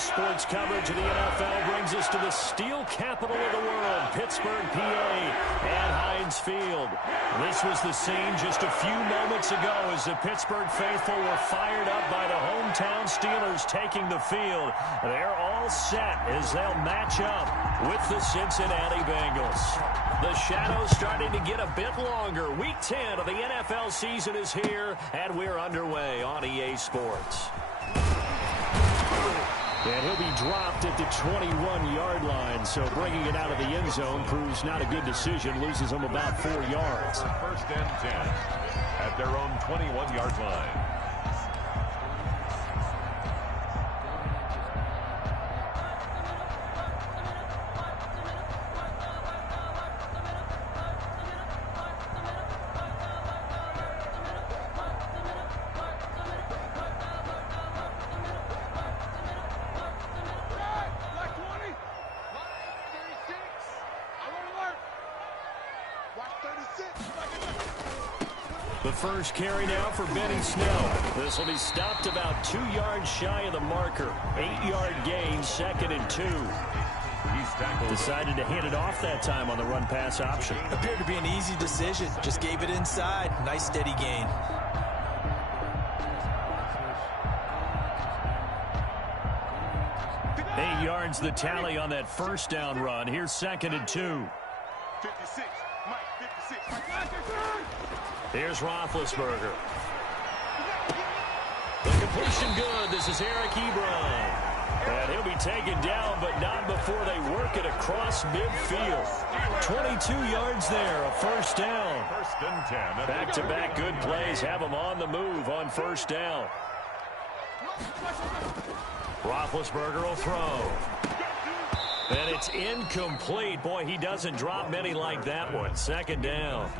sports coverage of the NFL brings us to the steel capital of the world, Pittsburgh, PA, at Heinz Field. This was the scene just a few moments ago as the Pittsburgh faithful were fired up by the hometown Steelers taking the field. They're all set as they'll match up with the Cincinnati Bengals. The shadow's starting to get a bit longer. Week 10 of the NFL season is here, and we're underway on EA Sports. And he'll be dropped at the 21-yard line, so bringing it out of the end zone proves not a good decision. Loses him about 4 yards. First and 10 at their own 21-yard line. The first carry now for Benny Snell. This will be stopped about 2 yards shy of the marker. 8-yard gain, 2nd and 2. Decided to hand it off that time on the run-pass option. Appeared to be an easy decision. Just gave it inside. Nice steady gain. Eight yards the tally on that first down run. Here's 2nd and 2. 56. Mike, 56. Here's Roethlisberger. The completion good. This is Eric Ebron. And he'll be taken down, but not before they work it across midfield. 22 yards there, a first down. First and 10. Back-to-back good plays have him on the move on first down. Roethlisberger will throw. And it's incomplete. Boy, he doesn't drop many like that one. 2nd down.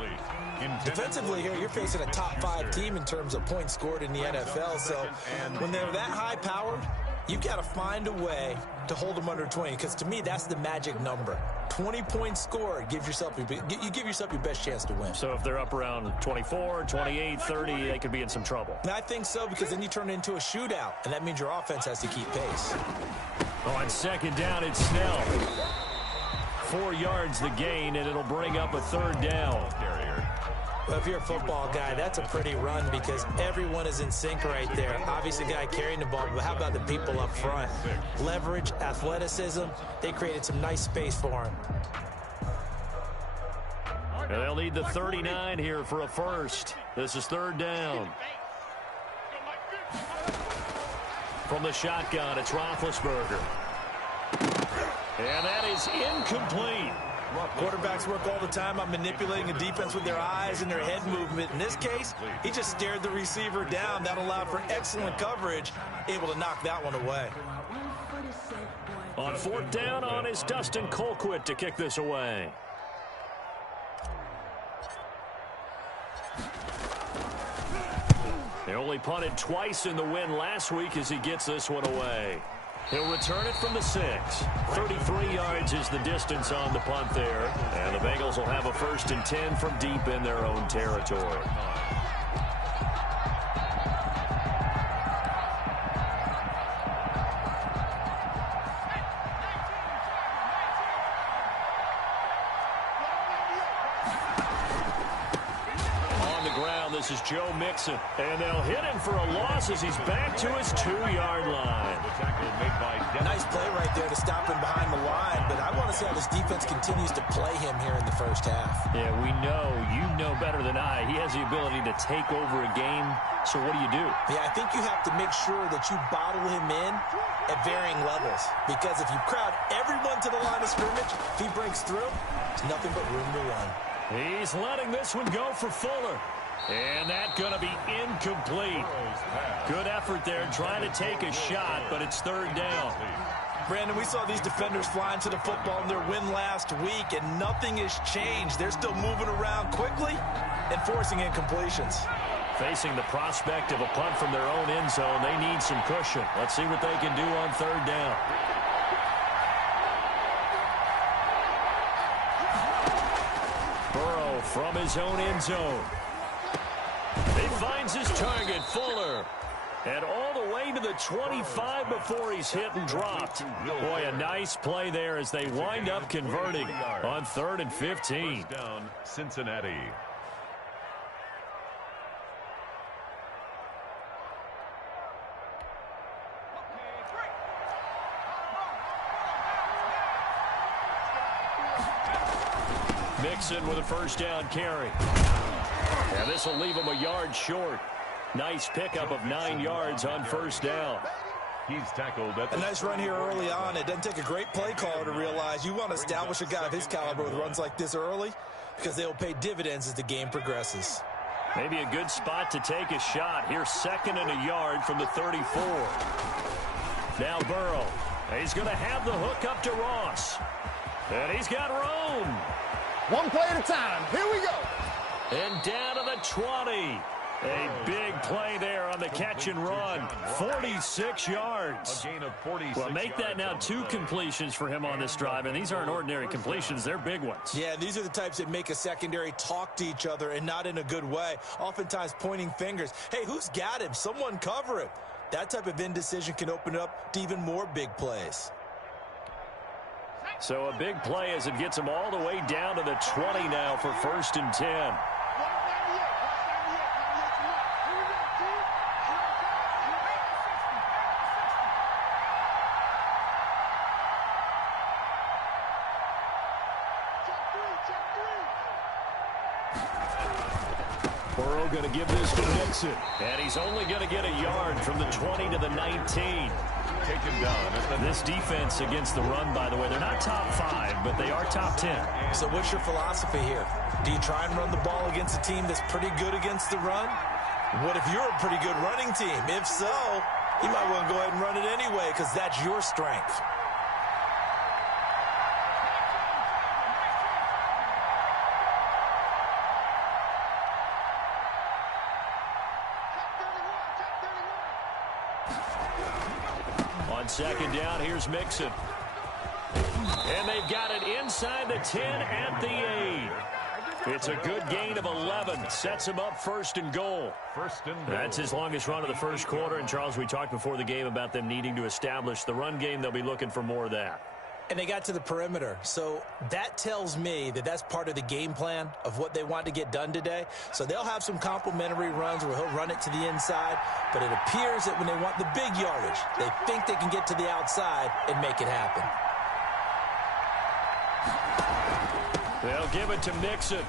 Defensively here, you're facing a top-5 team in terms of points scored in the NFL. So when they're that high-powered, you've got to find a way to hold them under 20. Because to me, that's the magic number. 20 points scored, you give yourself your best chance to win. So if they're up around 24, 28, 30, they could be in some trouble. And I think so, because then you turn it into a shootout, and that means your offense has to keep pace. On 2nd down, it's Snell. 4 yards the gain, and it'll bring up a 3rd down. Well, if you're a football guy, that's a pretty run because everyone is in sync right there. Obviously, the guy carrying the ball, but how about the people up front? Leverage, athleticism, they created some nice space for him. And they'll need the 39 here for a first. This is 3rd down. From the shotgun, it's Roethlisberger. And that is incomplete. Quarterbacks work all the time on manipulating a defense with their eyes and their head movement. In this case, he just stared the receiver down. That allowed for excellent coverage, able to knock that one away. On 4th down on is Dustin Colquitt to kick this away. They only punted twice in the win last week as he gets this one away. He'll return it from the 6. 33 yards is the distance on the punt there. And the Bengals will have a 1st and 10 from deep in their own territory. On the ground, this is Joe Mixon. And they'll hit him for a loss as he's back to his 2-yard line. Nice play right there to stop him behind the line, but I want to see how this defense continues to play him here in the first half. Yeah, you know better than I. He has the ability to take over a game, so what do you do? Yeah, I think you have to make sure that you bottle him in at varying levels, because if you crowd everyone to the line of scrimmage, if he breaks through, there's nothing but room to run. He's letting this one go for Fuller. And that's going to be incomplete. Good effort there trying to take a shot, but it's 3rd down. Brandon, we saw these defenders flying to the football in their win last week, and nothing has changed. They're still moving around quickly and forcing incompletions. Facing the prospect of a punt from their own end zone, they need some cushion. Let's see what they can do on 3rd down. Burrow from his own end zone. He finds his target, Fuller. And all the way to the 25 before he's hit and dropped. Boy, a nice play there as they wind up converting on 3rd and 15. First down, Cincinnati. Mixon with a first down carry. And this will leave him a yard short. Nice pickup of 9 yards on first down. He's tackled at a nice run here early on. It doesn't take a great play caller to realize you want to establish a guy of his caliber with runs like this early because they will pay dividends as the game progresses. Maybe a good spot to take a shot. Here's 2nd and a yard from the 34. Now Burrow. He's going to have the hook up to Ross. And he's got room. One play at a time. Here we go. And down to the 20. A big play there on the catch and run. 46 yards. a gain of 46 Well, make that now yards 2 completions for him on this drive, and these aren't ordinary completions. They're big ones. Yeah, these are the types that make a secondary talk to each other and not in a good way. Oftentimes pointing fingers. Hey, who's got him? Someone cover him. That type of indecision can open up to even more big plays. So a big play as it gets him all the way down to the 20 now for 1st and 10. Burrow going to give this to Mixon. And he's only going to get a yard from the 20 to the 19. Take him down. This defense against the run, by the way, they're not top 5, but they are top 10. So what's your philosophy here? Do you try and run the ball against a team that's pretty good against the run? What if you're a pretty good running team? If so, you might want to go ahead and run it anyway because that's your strength. On 2nd down, here's Mixon. And they've got it inside the 10 at the 8. It's a good gain of 11. Sets him up 1st and goal. That's his longest run of the first quarter. And, Charles, we talked before the game about them needing to establish the run game. They'll be looking for more of that. And they got to the perimeter. So that tells me that that's part of the game plan of what they want to get done today. So they'll have some complementary runs where he'll run it to the inside. But it appears that when they want the big yardage, they think they can get to the outside and make it happen. They'll give it to Mixon.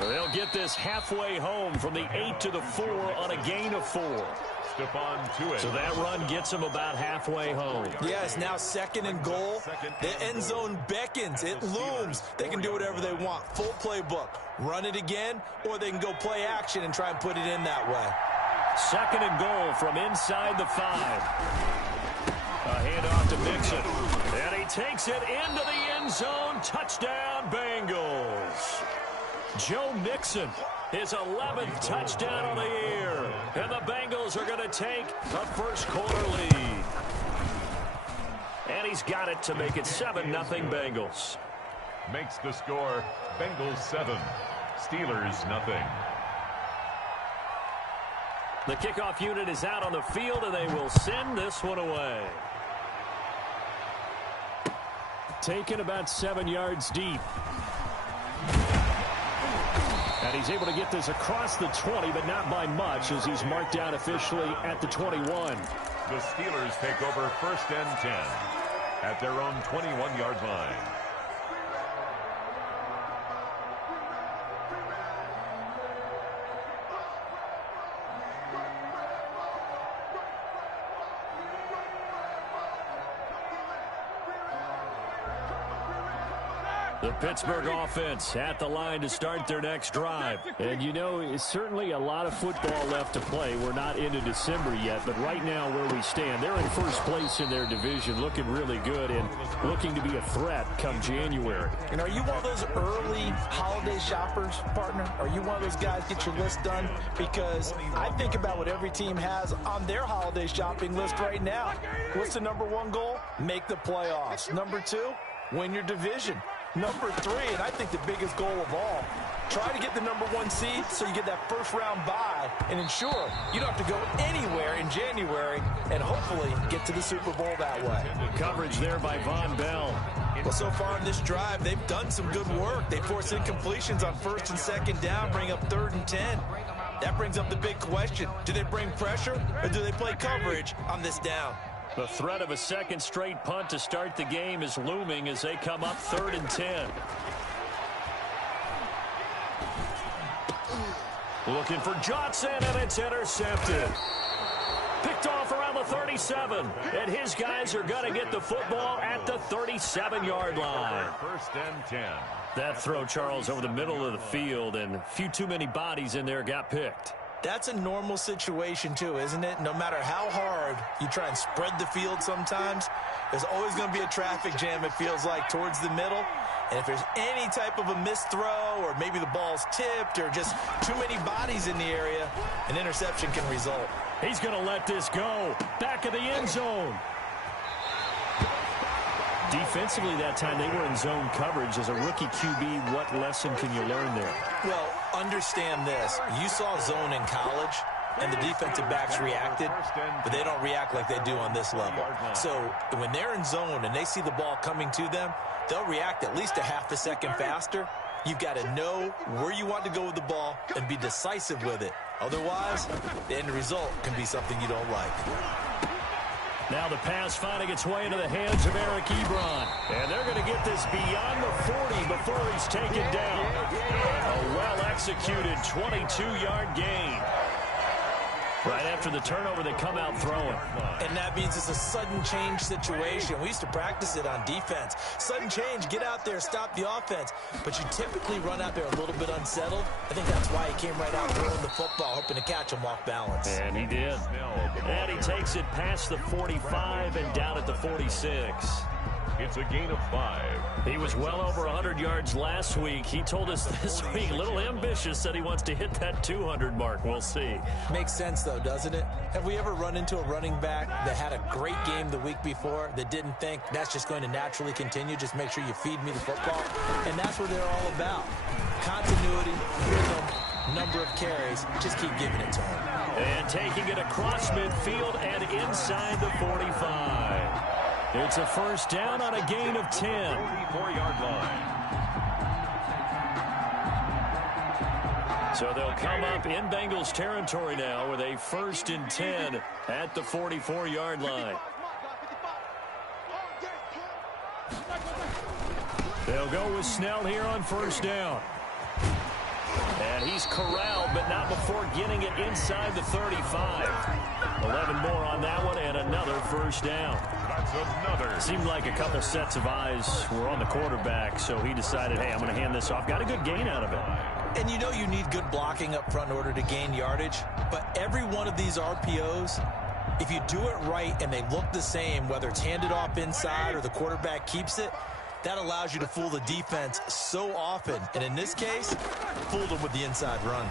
They'll get this halfway home from the 8 to the 4 on a gain of 4. So that run gets them about halfway home. Yeah, it's now 2nd and goal. The end zone beckons. It looms. They can do whatever they want. Full playbook. Run it again, or they can go play action and try and put it in that way. 2nd and goal from inside the 5. A handoff to Mixon. And he takes it into the end zone. Touchdown, Bengals. Joe Mixon, his 11th touchdown on the year. And the Bengals are going to take a first quarter lead. And he's got it to make it 7-0 Bengals. Makes the score Bengals 7, Steelers nothing. The kickoff unit is out on the field, and they will send this one away. Taken about 7 yards deep. And he's able to get this across the 20, but not by much, as he's marked down officially at the 21. The Steelers take over 1st and 10 at their own 21-yard line. The Pittsburgh offense at the line to start their next drive. And, you know, it's certainly a lot of football left to play. We're not into December yet, but right now where we stand, they're in first place in their division, looking really good and looking to be a threat come January. And are you one of those early holiday shoppers, partner? Are you one of those guys get your list done? Because I think about what every team has on their holiday shopping list right now. What's the #1 goal? Make the playoffs. #2, win your division. #3, and I think the biggest goal of all, Try to get the #1 seed so you get that first-round bye and ensure you don't have to go anywhere in January and hopefully get to the Super Bowl that way. Coverage there by Von Bell. Well, so far in this drive, they've done some good work. They force incompletions on 1st and 2nd down, bring up 3rd and 10. That brings up the big question. Do they bring pressure or do they play coverage on this down? The threat of a second straight punt to start the game is looming as they come up 3rd and 10. Looking for Johnson, and it's intercepted. Picked off around the 37, and his guys are going to get the football at the 37-yard line. 1st and 10. That throw, Charles, over the middle of the field, and a few too many bodies in there got picked. That's a normal situation, too, isn't it? No matter how hard you try and spread the field sometimes, there's always going to be a traffic jam, it feels like, towards the middle. And if there's any type of a missed throw or maybe the ball's tipped or just too many bodies in the area, an interception can result. He's going to let this go. Back of the end zone. Defensively that time, they were in zone coverage. As a rookie QB, what lesson can you learn there? Well, understand this. You saw zone in college, and the defensive backs reacted, but they don't react like they do on this level. So when they're in zone and they see the ball coming to them, they'll react at least a half a second faster. You've got to know where you want to go with the ball and be decisive with it. Otherwise, the end result can be something you don't like. Now the pass finding its way into the hands of Eric Ebron. And they're going to get this beyond the 40 before he's taken down. A well-executed 22-yard gain. Right after the turnover, they come out throwing. And that means it's a sudden change situation. We used to practice it on defense. Sudden change, get out there, stop the offense. But you typically run out there a little bit unsettled. I think that's why he came right out throwing the football, hoping to catch him off balance. And he did. And he takes it past the 45 and down at the 46. It's a gain of 5. He was well over 100 yards last week. He told us this week, a little ambitious, said he wants to hit that 200 mark. We'll see. Makes sense, though, doesn't it? Have we ever run into a running back that had a great game the week before that didn't think that's just going to naturally continue? Just make sure you feed me the football. And that's what they're all about. Continuity, rhythm, number of carries. Just keep giving it to him. And taking it across midfield and inside the 45. It's a first down on a gain of 10. 44-yard line. So they'll come up in Bengals territory now with a 1st and 10 at the 44-yard line. They'll go with Snell here on 1st down. And he's corralled, but not before getting it inside the 35. 11 more on that one, and another 1st down. That's another. Seemed like a couple sets of eyes were on the quarterback, so he decided, hey, I'm going to hand this off. Got a good gain out of it. And you know you need good blocking up front in order to gain yardage, but every one of these RPOs, if you do it right and they look the same, whether it's handed off inside or the quarterback keeps it, that allows you to fool the defense so often. And in this case, fooled them with the inside run.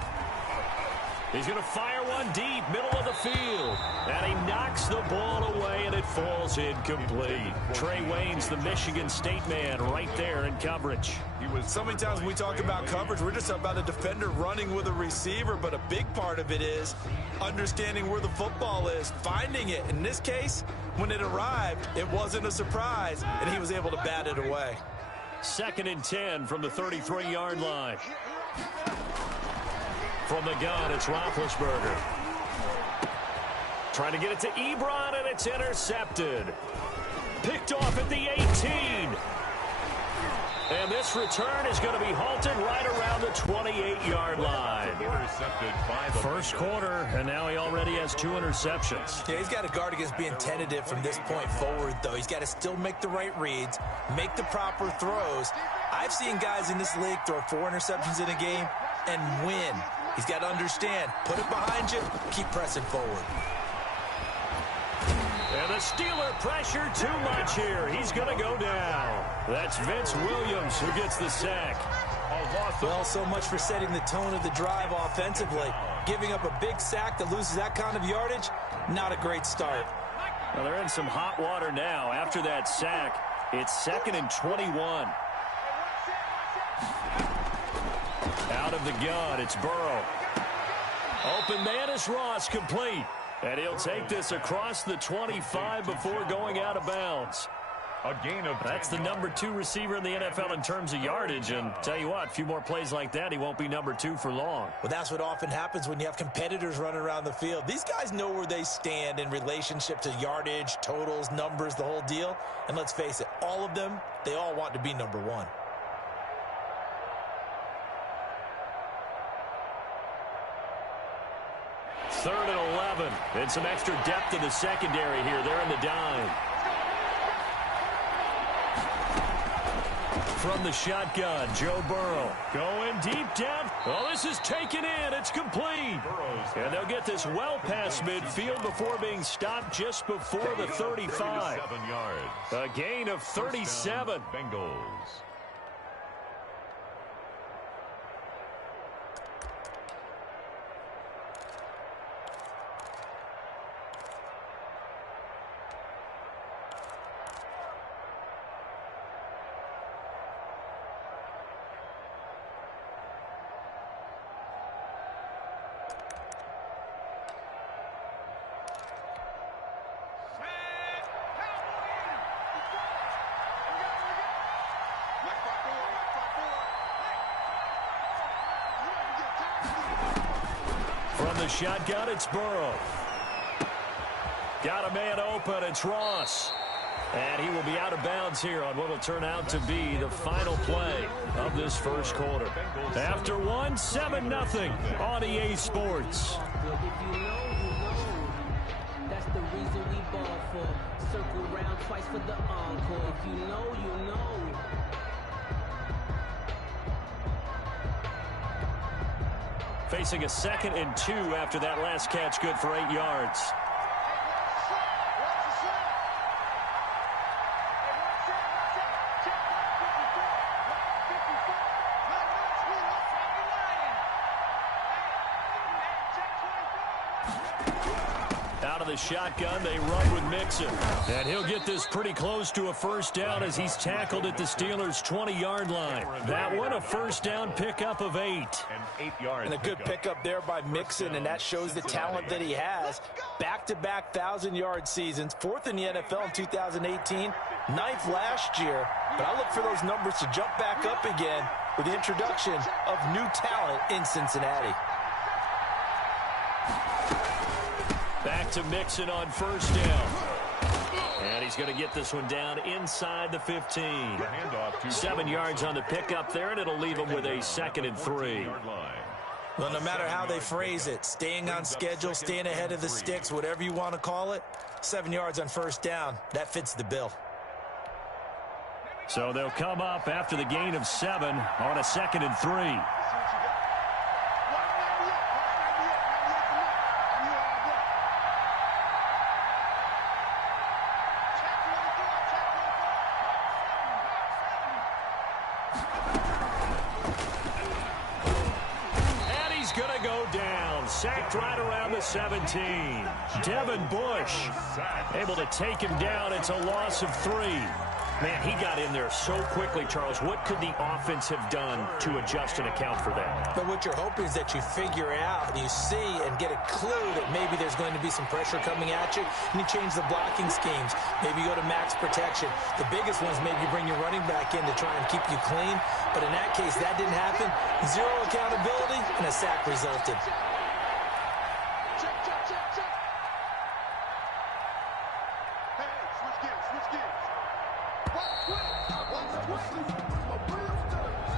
He's going to fire one deep, middle of the field. And he knocks the ball away, and it falls incomplete. Trey Wayne's the Michigan State man right there in coverage. So many times when we talk about coverage, we're just about a defender running with a receiver, but a big part of it is understanding where the football is, finding it. In this case, when it arrived, it wasn't a surprise, and he was able to bat it away. 2nd and 10 from the 33-yard line. From the gun, it's Roethlisberger. Trying to get it to Ebron, and it's intercepted. Picked off at the 18. And this return is going to be halted right around the 28-yard line. Intercepted by the 1st quarter, and now he already has 2 interceptions. Yeah, he's got to guard against being tentative from this point forward, though. He's got to still make the right reads, make the proper throws. I've seen guys in this league throw 4 interceptions in a game and win. He's got to understand, put it behind you, keep pressing forward. And the Steeler pressure too much here. He's going to go down. That's Vince Williams who gets the sack. Well, so much for setting the tone of the drive offensively. Giving up a big sack that loses that kind of yardage, not a great start. Well, they're in some hot water now. After that sack, it's 2nd and 21. Out of the gun, it's Burrow. Open man is Ross, complete. And he'll take this across the 25 before going out of bounds. A gain of 10. That's the number 2 receiver in the NFL in terms of yardage. And tell you what, a few more plays like that, he won't be number 2 for long. Well, that's what often happens when you have competitors running around the field. These guys know where they stand in relationship to yardage, totals, numbers, the whole deal. And let's face it, all of them, they all want to be number 1. Third and 11. And some extra depth in the secondary here. They're in the dime. From the shotgun, Joe Burrow going deep down. Oh, this is taken in. It's complete. And they'll get this well past midfield before being stopped just before the 35. A gain of 37. Bengals. From the shotgun, it's Burrow. Got a man open, it's Ross. And he will be out of bounds here on what will turn out to be the final play of this first quarter. After 7-0 on EA Sports. If you know, you know. That's the reason we ball for. Circle round twice for the encore. If you know, you know. Facing a 2nd and 2 after that last catch, good for 8 yards. Out of the shotgun, they run with Mixon. And he'll get this pretty close to a first down as he's tackled at the Steelers' 20-yard line. That one, a first down pickup of 8. And a good pickup there by Mixon, and that shows the talent that he has. Back-to-back 1,000-yard seasons, 4th in the NFL in 2018, 9th last year. But I look for those numbers to jump back up again with the introduction of new talent in Cincinnati. Back to Mixon on first down. And he's going to get this one down inside the 15. 7 yards on the pickup there, and it'll leave him with a 2nd and 3. Well, no matter how they phrase it, staying on schedule, staying ahead of the sticks, whatever you want to call it, 7 yards on first down, that fits the bill. So they'll come up after the gain of 7 on a 2nd and 3. Sacked right around the 17. Devin Bush able to take him down. It's a loss of 3. Man, he got in there so quickly, Charles. What could the offense have done to adjust and account for that? But what you're hoping is that you figure out, you see and get a clue that maybe there's going to be some pressure coming at you, and you change the blocking schemes. Maybe you go to max protection. The biggest one is maybe you bring your running back in to try and keep you clean. But in that case, that didn't happen. 0 accountability, and a sack resulted.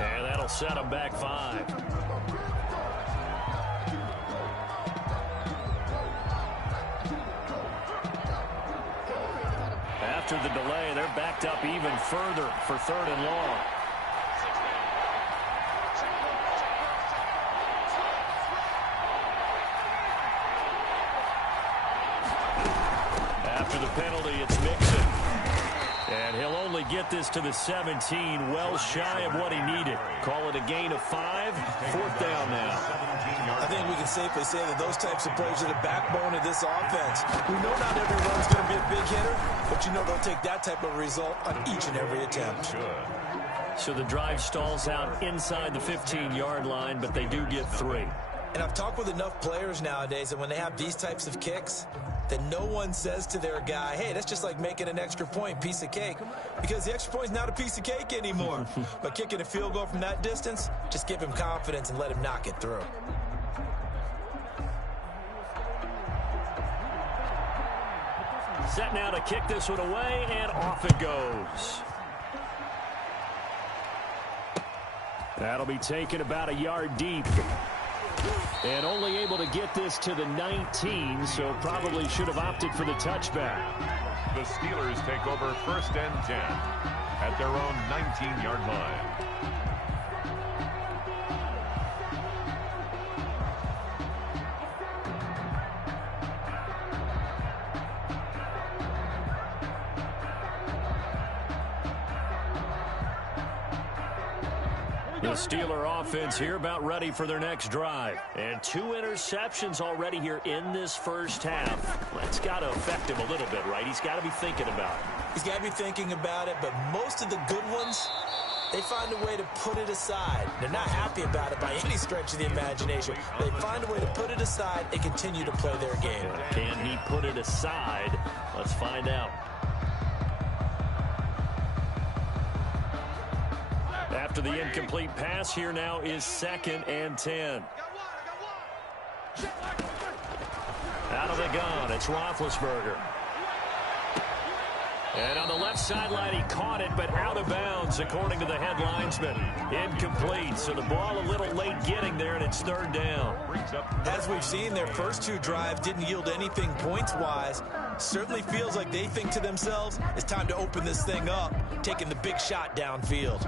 And that'll set him back 5. After the delay, they're backed up even further for 3rd and long. After the penalty, it's Mixon. And he'll only get this to the 17, well shy of what he needed. Call it a gain of 5, 4th down now. I think we can safely say that those types of plays are the backbone of this offense. We know not every run's going to be a big hitter, but you know they'll take that type of result on each and every attempt. So the drive stalls out inside the 15-yard line, but they do get 3. And I've talked with enough players nowadays that when they have these types of kicks, that no one says to their guy, hey, that's just like making an extra point, piece of cake. Because the extra point is not a piece of cake anymore. But kicking a field goal from that distance, just give him confidence and let him knock it through. Set now to kick this one away, and off it goes. That'll be taken about a yard deep. And only able to get this to the 19, so probably should have opted for the touchback. The Steelers take over 1st and 10 at their own 19-yard line. The Steeler offense here about ready for their next drive. And 2 interceptions already here in this first half. That's got to affect him a little bit, right? He's got to be thinking about it. He's got to be thinking about it, but most of the good ones, they find a way to put it aside. They're not happy about it by any stretch of the imagination. They find a way to put it aside and continue to play their game. Can he put it aside? Let's find out. After the incomplete pass, here now is 2nd and 10. Out of the gun, it's Roethlisberger. And on the left sideline, he caught it, but out of bounds, according to the head linesman. Incomplete, so the ball a little late getting there, and it's 3rd down. As we've seen, their first 2 drives didn't yield anything points-wise. Certainly feels like they think to themselves, it's time to open this thing up, taking the big shot downfield.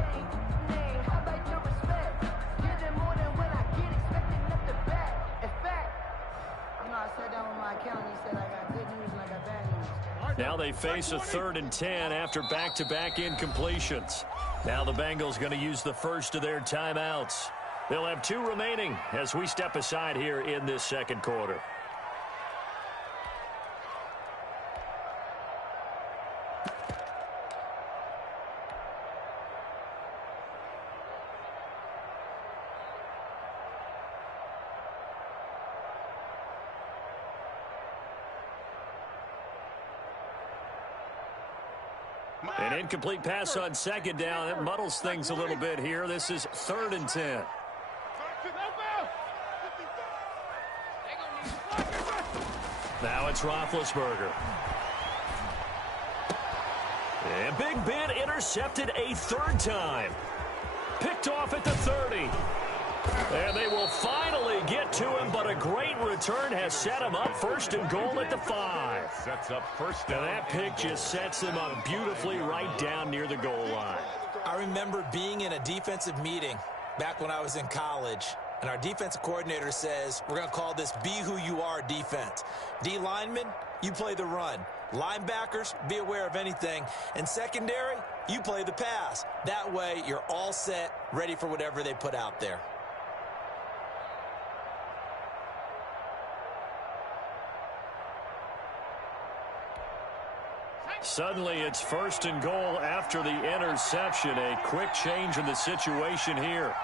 Now they face a 3rd and 10 after back-to-back incompletions. Now the Bengals going to use the first of their timeouts. They'll have 2 remaining as we step aside here in this second quarter. An incomplete pass on 2nd down. It muddles things a little bit here. This is 3rd and 10. Now it's Roethlisberger. And Big Ben intercepted a 3rd time. Picked off at the 30. And they will finally get to him, but a great return has set him up 1st and goal at the 5. Sets up 1st down. And that pick just sets him up beautifully right down near the goal line. I remember being in a defensive meeting back when I was in college, and our defensive coordinator says, we're going to call this Be Who You Are defense. D linemen, you play the run. Linebackers, be aware of anything. And secondary, you play the pass. That way, you're all set, ready for whatever they put out there. Suddenly, it's 1st and goal after the interception. A quick change in the situation here.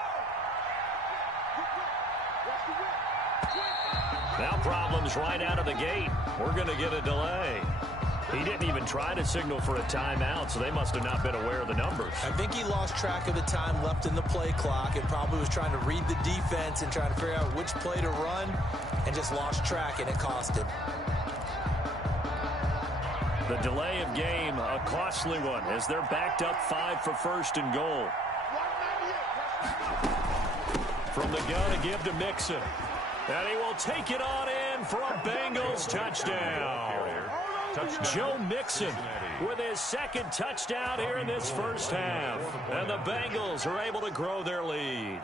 Now problems right out of the gate. We're going to get a delay. He didn't even try to signal for a timeout, so they must have not been aware of the numbers. I think he lost track of the time left in the play clock and probably was trying to read the defense and trying to figure out which play to run and just lost track, and it cost him. The delay of game, a costly one, as they're backed up 5 for 1st and goal. From the gun, a give to Mixon. And he will take it on in for a Bengals touchdown. Joe Mixon with his 2nd touchdown here in this first half. And the Bengals are able to grow their lead.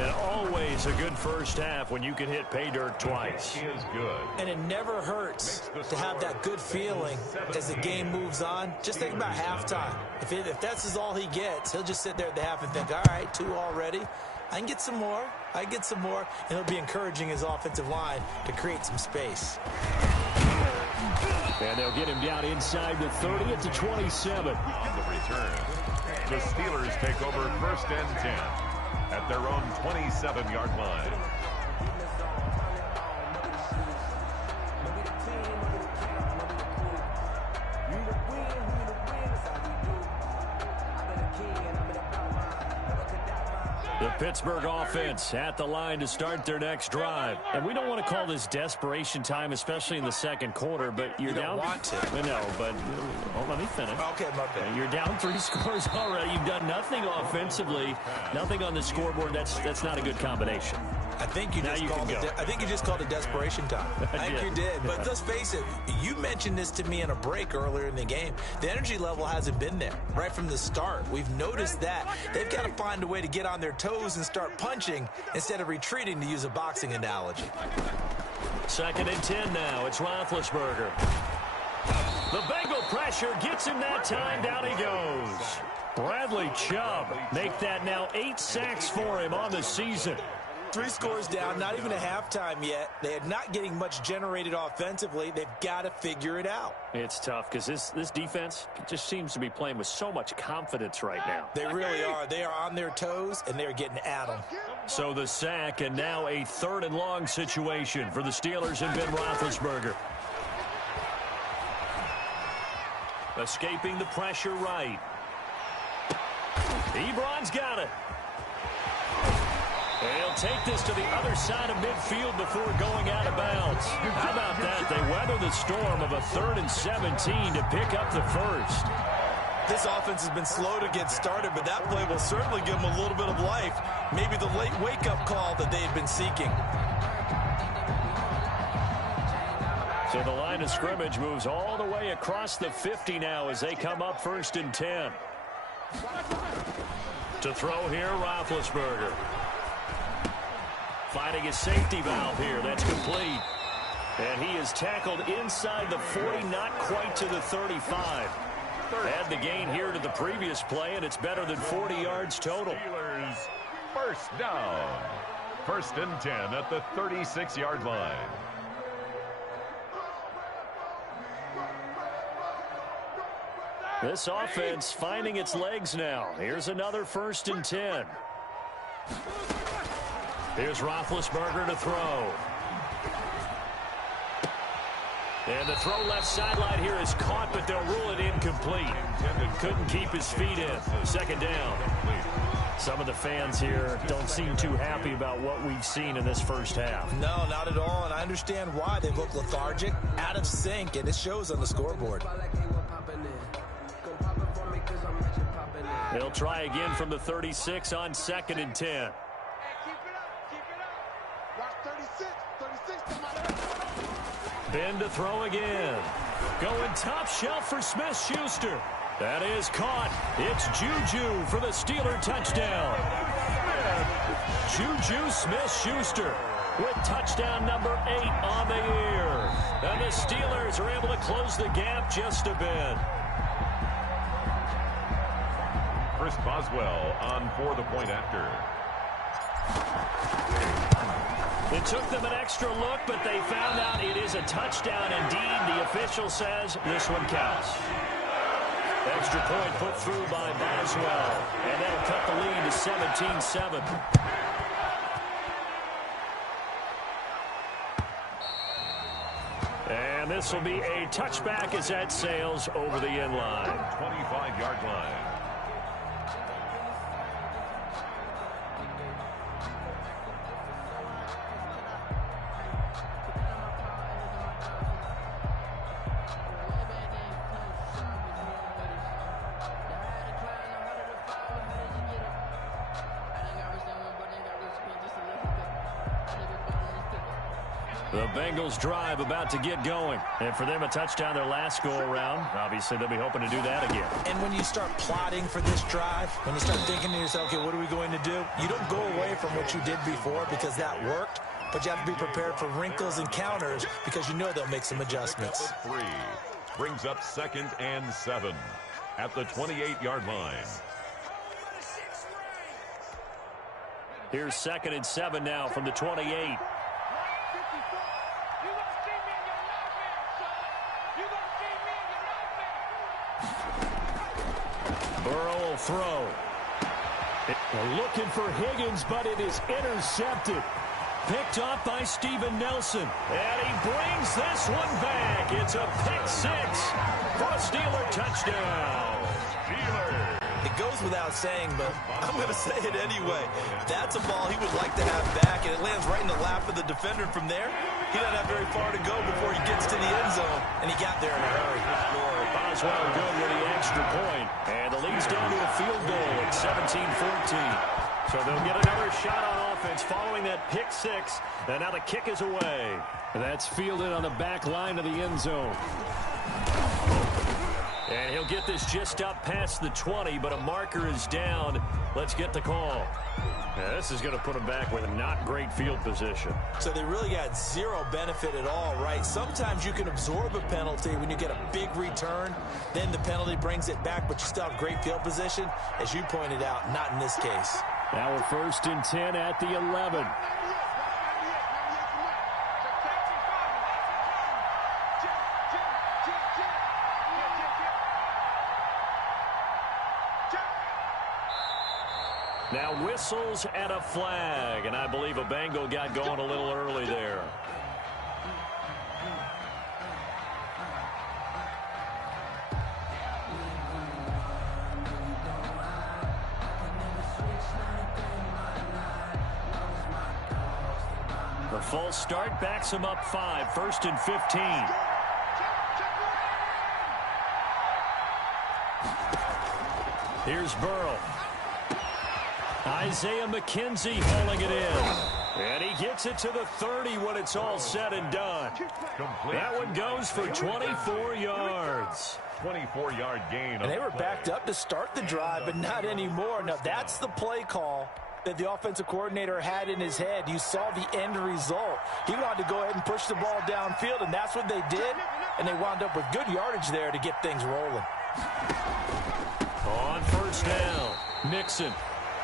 And always a good first half when you can hit pay dirt twice. Is good. And it never hurts to have that good feeling as the game moves on. Just think about halftime. If that's all he gets, he'll just sit there at the half and think, all right, 2 already. I can get some more. I get some more. And he'll be encouraging his offensive line to create some space. And they'll get him down inside the 30 at the 27. On the return, the Steelers take over 1st and 10 at their own 27-yard line. The Pittsburgh offense at the line to start their next drive. And we don't want to call this desperation time, especially in the second quarter, but you're down. You don't want to. No, but let me finish. Okay, my bad. You're down 3 scores already. You've done nothing offensively, nothing on the scoreboard. That's not a good combination. I think you just called it desperation time. I think you did. But let's face it, you mentioned this to me in a break earlier in the game. The energy level hasn't been there right from the start. We've noticed that. They've got to find a way to get on their toes and start punching instead of retreating, to use a boxing analogy. 2nd and 10 now. It's Roethlisberger. The Bengal pressure gets him that time. Down he goes. Bradley Chubb make that now 8 sacks for him on the season. 3 scores down, not even a halftime yet. They are not getting much generated offensively. They've got to figure it out. It's tough because this defense just seems to be playing with so much confidence right now. They really are. They are on their toes, and they're getting at them. So the sack, and now a 3rd and long situation for the Steelers and Ben Roethlisberger. Escaping the pressure right. Ebron's got it. He'll take this to the other side of midfield before going out of bounds. How about that? They weather the storm of a 3rd and 17 to pick up the first. This offense has been slow to get started, but that play will certainly give them a little bit of life. Maybe the late wake-up call that they had been seeking. So the line of scrimmage moves all the way across the 50 now as they come up 1st and 10. To throw here, Roethlisberger. Finding his safety valve here. That's complete. And he is tackled inside the 40, not quite to the 35. Add the gain here to the previous play, and it's better than 40 yards total. Steelers, 1st down. 1st and 10 at the 36-yard line. This offense finding its legs now. Here's another 1st and 10. Here's Roethlisberger to throw. And the throw left sideline here is caught, but they'll rule it incomplete. Couldn't keep his feet in. 2nd down. Some of the fans here don't seem too happy about what we've seen in this first half. No, not at all, and I understand why. They look lethargic, out of sync, and it shows on the scoreboard. They'll try again from the 36 on 2nd and 10. Ben to throw again. Going top shelf for Smith-Schuster. That is caught. It's Juju for the Steeler touchdown. Juju Smith-Schuster with touchdown number 8 on the year. And the Steelers are able to close the gap just a bit. Chris Boswell on for the point after. It took them an extra look, but they found out it is a touchdown indeed. The official says this one counts. Extra point put through by Boswell, and that'll cut the lead to 17-7. And this will be a touchback as that sails over the end line. 25-yard line. The Bengals drive about to get going. And for them, a touchdown their last go-around. Obviously, they'll be hoping to do that again. And when you start plotting for this drive, when you start thinking to yourself, okay, what are we going to do? You don't go away from what you did before because that worked, but you have to be prepared for wrinkles and counters because you know they'll make some adjustments. 3 brings up 2nd and 7 at the 28-yard line. Here's 2nd and 7 now from the 28. Burrow will throw. They're looking for Higgins, but it is intercepted. Picked off by Steven Nelson. And he brings this one back. It's a pick six for a Steeler touchdown. Steelers. It goes without saying, but I'm going to say it anyway. That's a ball he would like to have back, and it lands right in the lap of the defender from there. He doesn't have very far to go before he gets to the end zone, and he got there in a hurry. Boswell good with the extra point, and the lead's down to a field goal at 17-14. So they'll get another shot on offense following that pick six, and now the kick is away. That's fielded on the back line of the end zone. And he'll get this just up past the 20, but a marker is down. Let's get the call. Yeah, this is going to put him back with a not great field position. So they really got zero benefit at all, right? Sometimes you can absorb a penalty when you get a big return. Then the penalty brings it back, but you still have great field position. As you pointed out, not in this case. Now we're 1st and 10 at the 11. Now whistles and a flag, and I believe a Bengal got going a little early there. The false start backs him up 5, 1st and 15. Here's Burrow. Isaiah McKenzie hauling it in. And he gets it to the 30 when it's all said and done. That one goes for 24 yards. 24-yard gain. And they were backed up to start the drive, but not anymore. Now, that's the play call that the offensive coordinator had in his head. You saw the end result. He wanted to go ahead and push the ball downfield, and that's what they did. And they wound up with good yardage there to get things rolling. On 1st down, Mixon.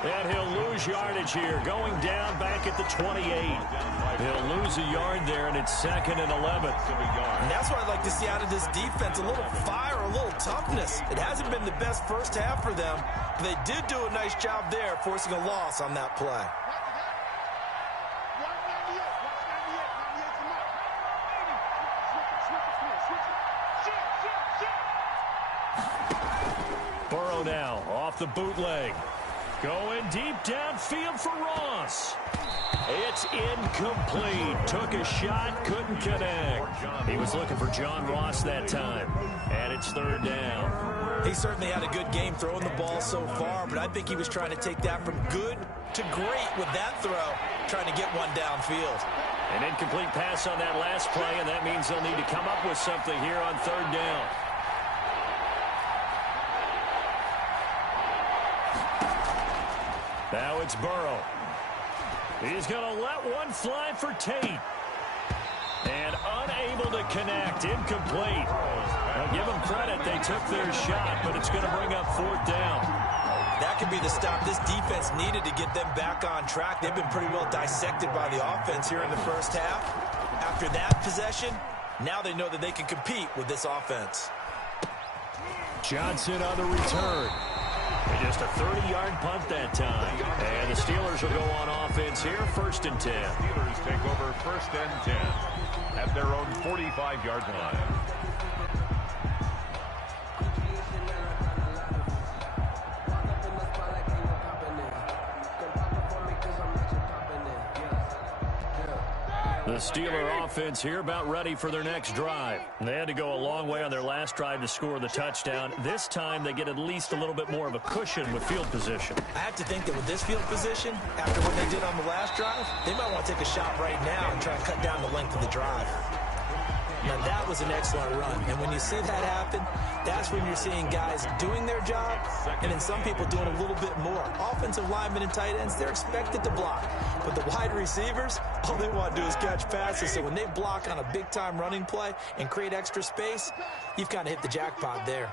And he'll lose yardage here, going down back at the 28. He'll lose a yard there, and it's 2nd and 11. And that's what I'd like to see out of this defense, a little fire, a little toughness. It hasn't been the best first half for them, but they did do a nice job there, forcing a loss on that play. Burrow now off the bootleg. Going deep downfield for Ross. It's incomplete. Took a shot, couldn't connect. He was looking for John Ross that time. And it's 3rd down. He certainly had a good game throwing the ball so far, but I think he was trying to take that from good to great with that throw, trying to get one downfield. An incomplete pass on that last play, and that means they'll need to come up with something here on 3rd down. Now it's Burrow. He's going to let one fly for Tate. And unable to connect. Incomplete. Now give them credit. They took their shot, but it's going to bring up 4th down. That could be the stop this defense needed to get them back on track. They've been pretty well dissected by the offense here in the first half. After that possession, now they know that they can compete with this offense. Johnson on the return. Just a 30-yard punt that time. And the Steelers will go on offense here, 1st and 10. Steelers take over 1st and 10 at their own 45-yard line. The Steeler offense here about ready for their next drive. They had to go a long way on their last drive to score the touchdown. This time they get at least a little bit more of a cushion with field position. I have to think that with this field position, after what they did on the last drive, they might want to take a shot right now and try and cut down the length of the drive. Now, that was an excellent run. And when you see that happen, that's when you're seeing guys doing their job and then some people doing a little bit more. Offensive linemen and tight ends, they're expected to block. But the wide receivers, all they want to do is catch passes. So when they block on a big-time running play and create extra space, you've kind of hit the jackpot there.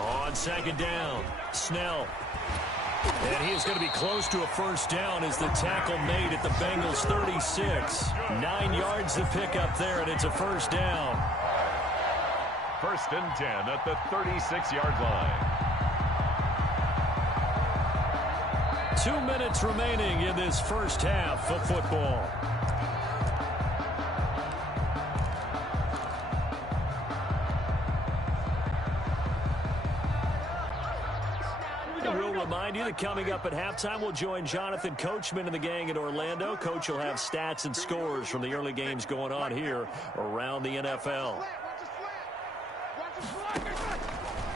On 2nd down, Snell. And he is going to be close to a 1st down as the tackle made at the Bengals 36. 9 yards to pick up there, and it's a 1st down. First and 10 at the 36-yard line. 2 minutes remaining in this first half of football. We'll remind you that coming up at halftime, we'll join Jonathan Coachman and the gang in Orlando. Coach will have stats and scores from the early games going on here around the NFL.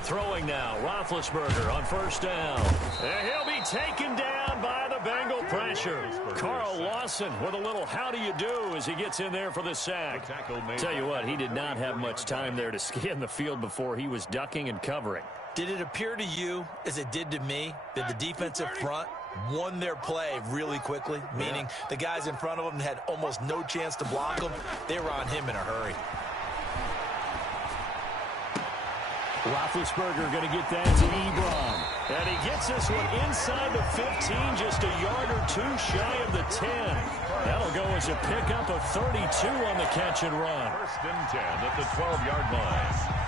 Throwing now, Roethlisberger on first down. And he'll be taken down by the Bengal pressure. Carl Lawson with a little how do you do as he gets in there for the sack. Tell you what, he did not have much time there to scan the field before he was ducking and covering. Did it appear to you, as it did to me, that the defensive front won their play really quickly? Meaning the guys in front of them had almost no chance to block them. They were on him in a hurry. Roethlisberger going to get that to Ebron. And he gets this one inside the 15, just a yard or two shy of the 10. That'll go as a pickup of 32 on the catch and run. First and 10 at the 12-yard line.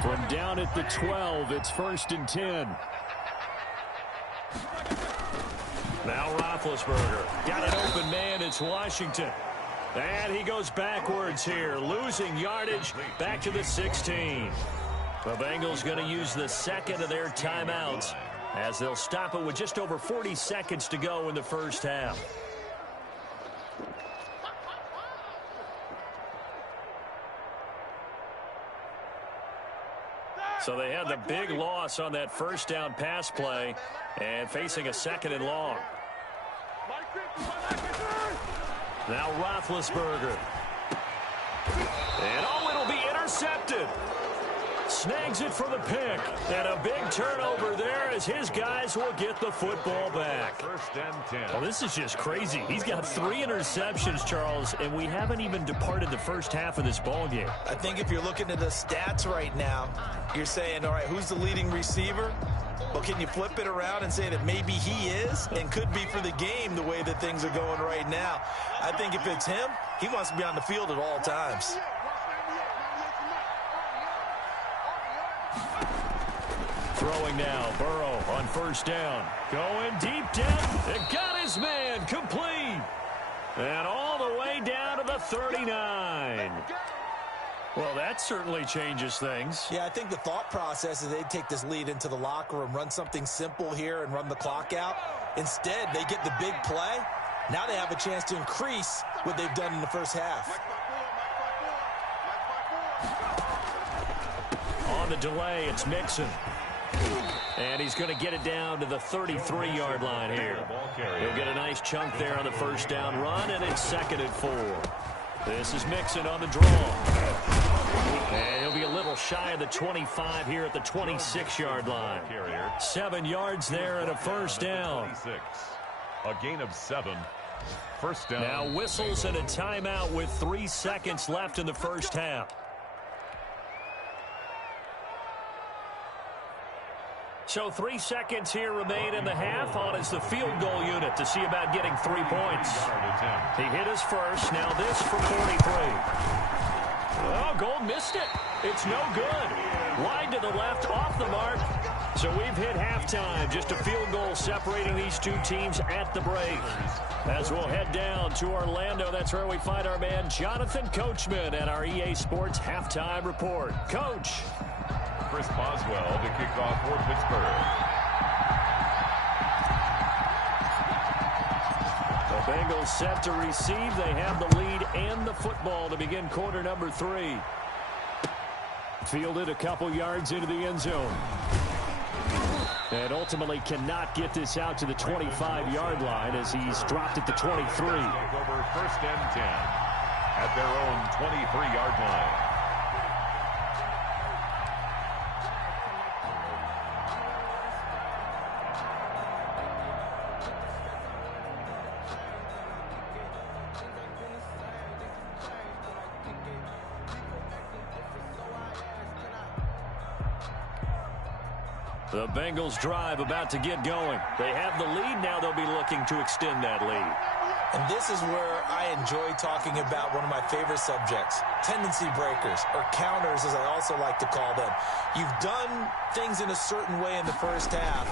From down at the 12, it's first and 10. Now Roethlisberger. Got an open man. It's Washington. And he goes backwards here, losing yardage back to the 16. The Bengals going to use the second of their timeouts as they'll stop it with just over 40 seconds to go in the first half. So they had the big loss on that first down pass play and facing a second and long. Now Roethlisberger. And it'll be intercepted. Snags it for the pick. And a big turnover there as his guys will get the football back. First and 10. Well, this is just crazy. He's got 3 interceptions, Charles, and we haven't even departed the first half of this ballgame. I think if you're looking at the stats right now, you're saying, all right, who's the leading receiver? Well, can you flip it around and say that maybe he is and could be for the game the way that things are going right now? I think if it's him, he wants to be on the field at all times. Throwing now, Burrow on first down. Going deep down. It got his man complete. And all the way down to the 39. Well, that certainly changes things. Yeah, I think the thought process is they'd take this lead into the locker room, run something simple here and run the clock out. Instead, they get the big play. Now they have a chance to increase what they've done in the first half. On the delay, it's Mixon. And he's going to get it down to the 33-yard line here. He'll get a nice chunk there on the first down run, and it's second and 4. This is Mixon on the draw. And he'll be a little shy of the 25 here at the 26-yard line. 7 yards there and a first down. A gain of 7. First down. Now whistles and a timeout with 3 seconds left in the first half. So 3 seconds here remain in the half. On is the field goal unit to see about getting 3 points. He hit his first. Now this from 43. Oh, Gold missed it. It's no good. Wide to the left, off the mark. So we've hit halftime. Just a field goal separating these two teams at the break. As we'll head down to Orlando, that's where we find our man Jonathan Coachman at our EA Sports Halftime Report. Coach. Chris Boswell to kick off for Pittsburgh. The Bengals set to receive. They have the lead and the football to begin quarter number 3. Fielded a couple yards into the end zone. And ultimately cannot get this out to the 25-yard line as he's dropped at the 23. Take over first and 10 at their own 23-yard line. The Bengals drive about to get going. They have the lead. Now they'll be looking to extend that lead. And this is where I enjoy talking about one of my favorite subjects, tendency breakers, or counters as I also like to call them. You've done things in a certain way in the first half,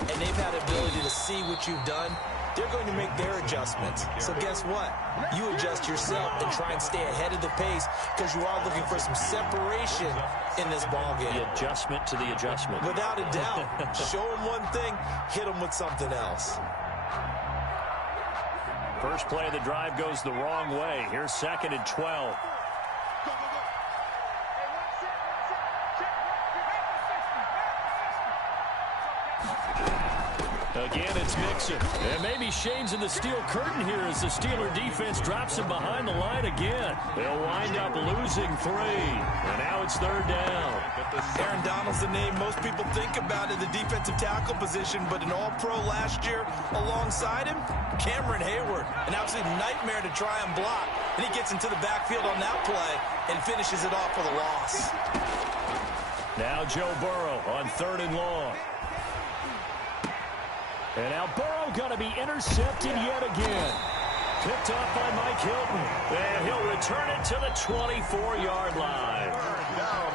and they've had the ability to see what you've done. They're going to make their adjustments. So guess what? You adjust yourself and try and stay ahead of the pace because you are looking for some separation in this ballgame. The adjustment to the adjustment. Without a doubt. Show them one thing, hit them with something else. First play of the drive goes the wrong way. Here's 2nd and 12. Again, it's Mixon. And maybe shades in the steel curtain here as the Steeler defense drops him behind the line again. They'll wind up losing 3. And now it's 3rd down. Aaron Donald's the name most people think about in the defensive tackle position, but an all-pro last year alongside him, Cameron Hayward. An absolute nightmare to try and block. And he gets into the backfield on that play and finishes it off with a loss. Now Joe Burrow on 3rd and long. And now Burrow going to be intercepted yet again. Picked off by Mike Hilton. And he'll return it to the 24-yard line.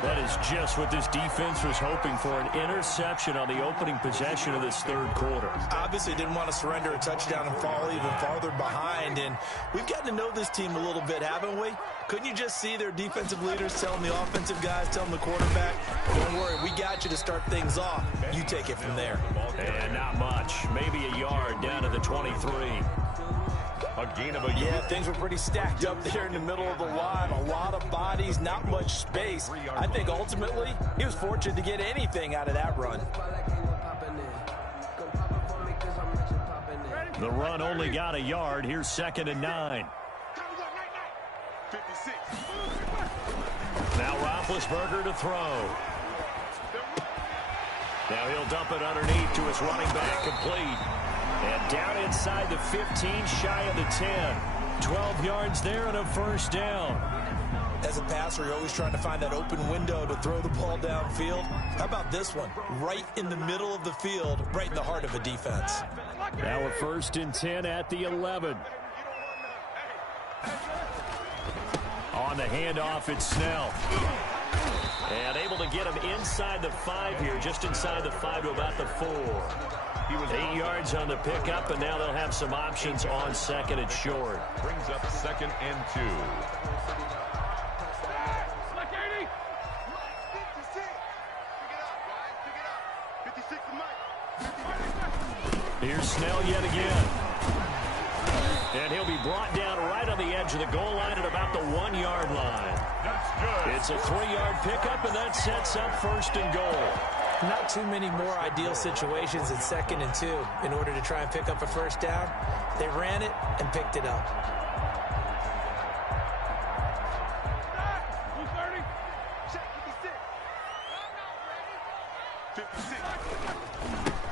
That is just what this defense was hoping for, an interception on the opening possession of this 3rd quarter. Obviously didn't want to surrender a touchdown and fall even farther behind. And we've gotten to know this team a little bit, haven't we? Couldn't you just see their defensive leaders telling the offensive guys, telling the quarterback, don't worry, we got you to start things off. You take it from there. And not much. Maybe a yard down to the 23. A gain of a yard. Yeah, things were pretty stacked up there in the middle of the line. A lot of bodies, not much space. I think ultimately he was fortunate to get anything out of that run. The run only got a yard. Here's 2nd and 9. 56. Now Roethlisberger to throw. Now he'll dump it underneath to his running back, complete. And down inside the 15, shy of the 10. 12 yards there and a 1st down. As a passer, you're always trying to find that open window to throw the ball downfield. How about this one? Right in the middle of the field, right in the heart of a defense. Now a 1st and 10 at the 11. On the handoff, it's Snell. And able to get him inside the 5 here, just inside the 5 to about the 4. He was 8 yards on the pickup, and now they'll have some options on 2nd and short. Brings up 2nd and 2. Here's Snell yet again. And he'll be brought down right on the edge of the goal line at about the 1-yard line. That's good. It's a 3-yard pickup, and that sets up 1st and goal. Not too many more ideal situations in 2nd and 2 in order to try and pick up a 1st down. They ran it and picked it up.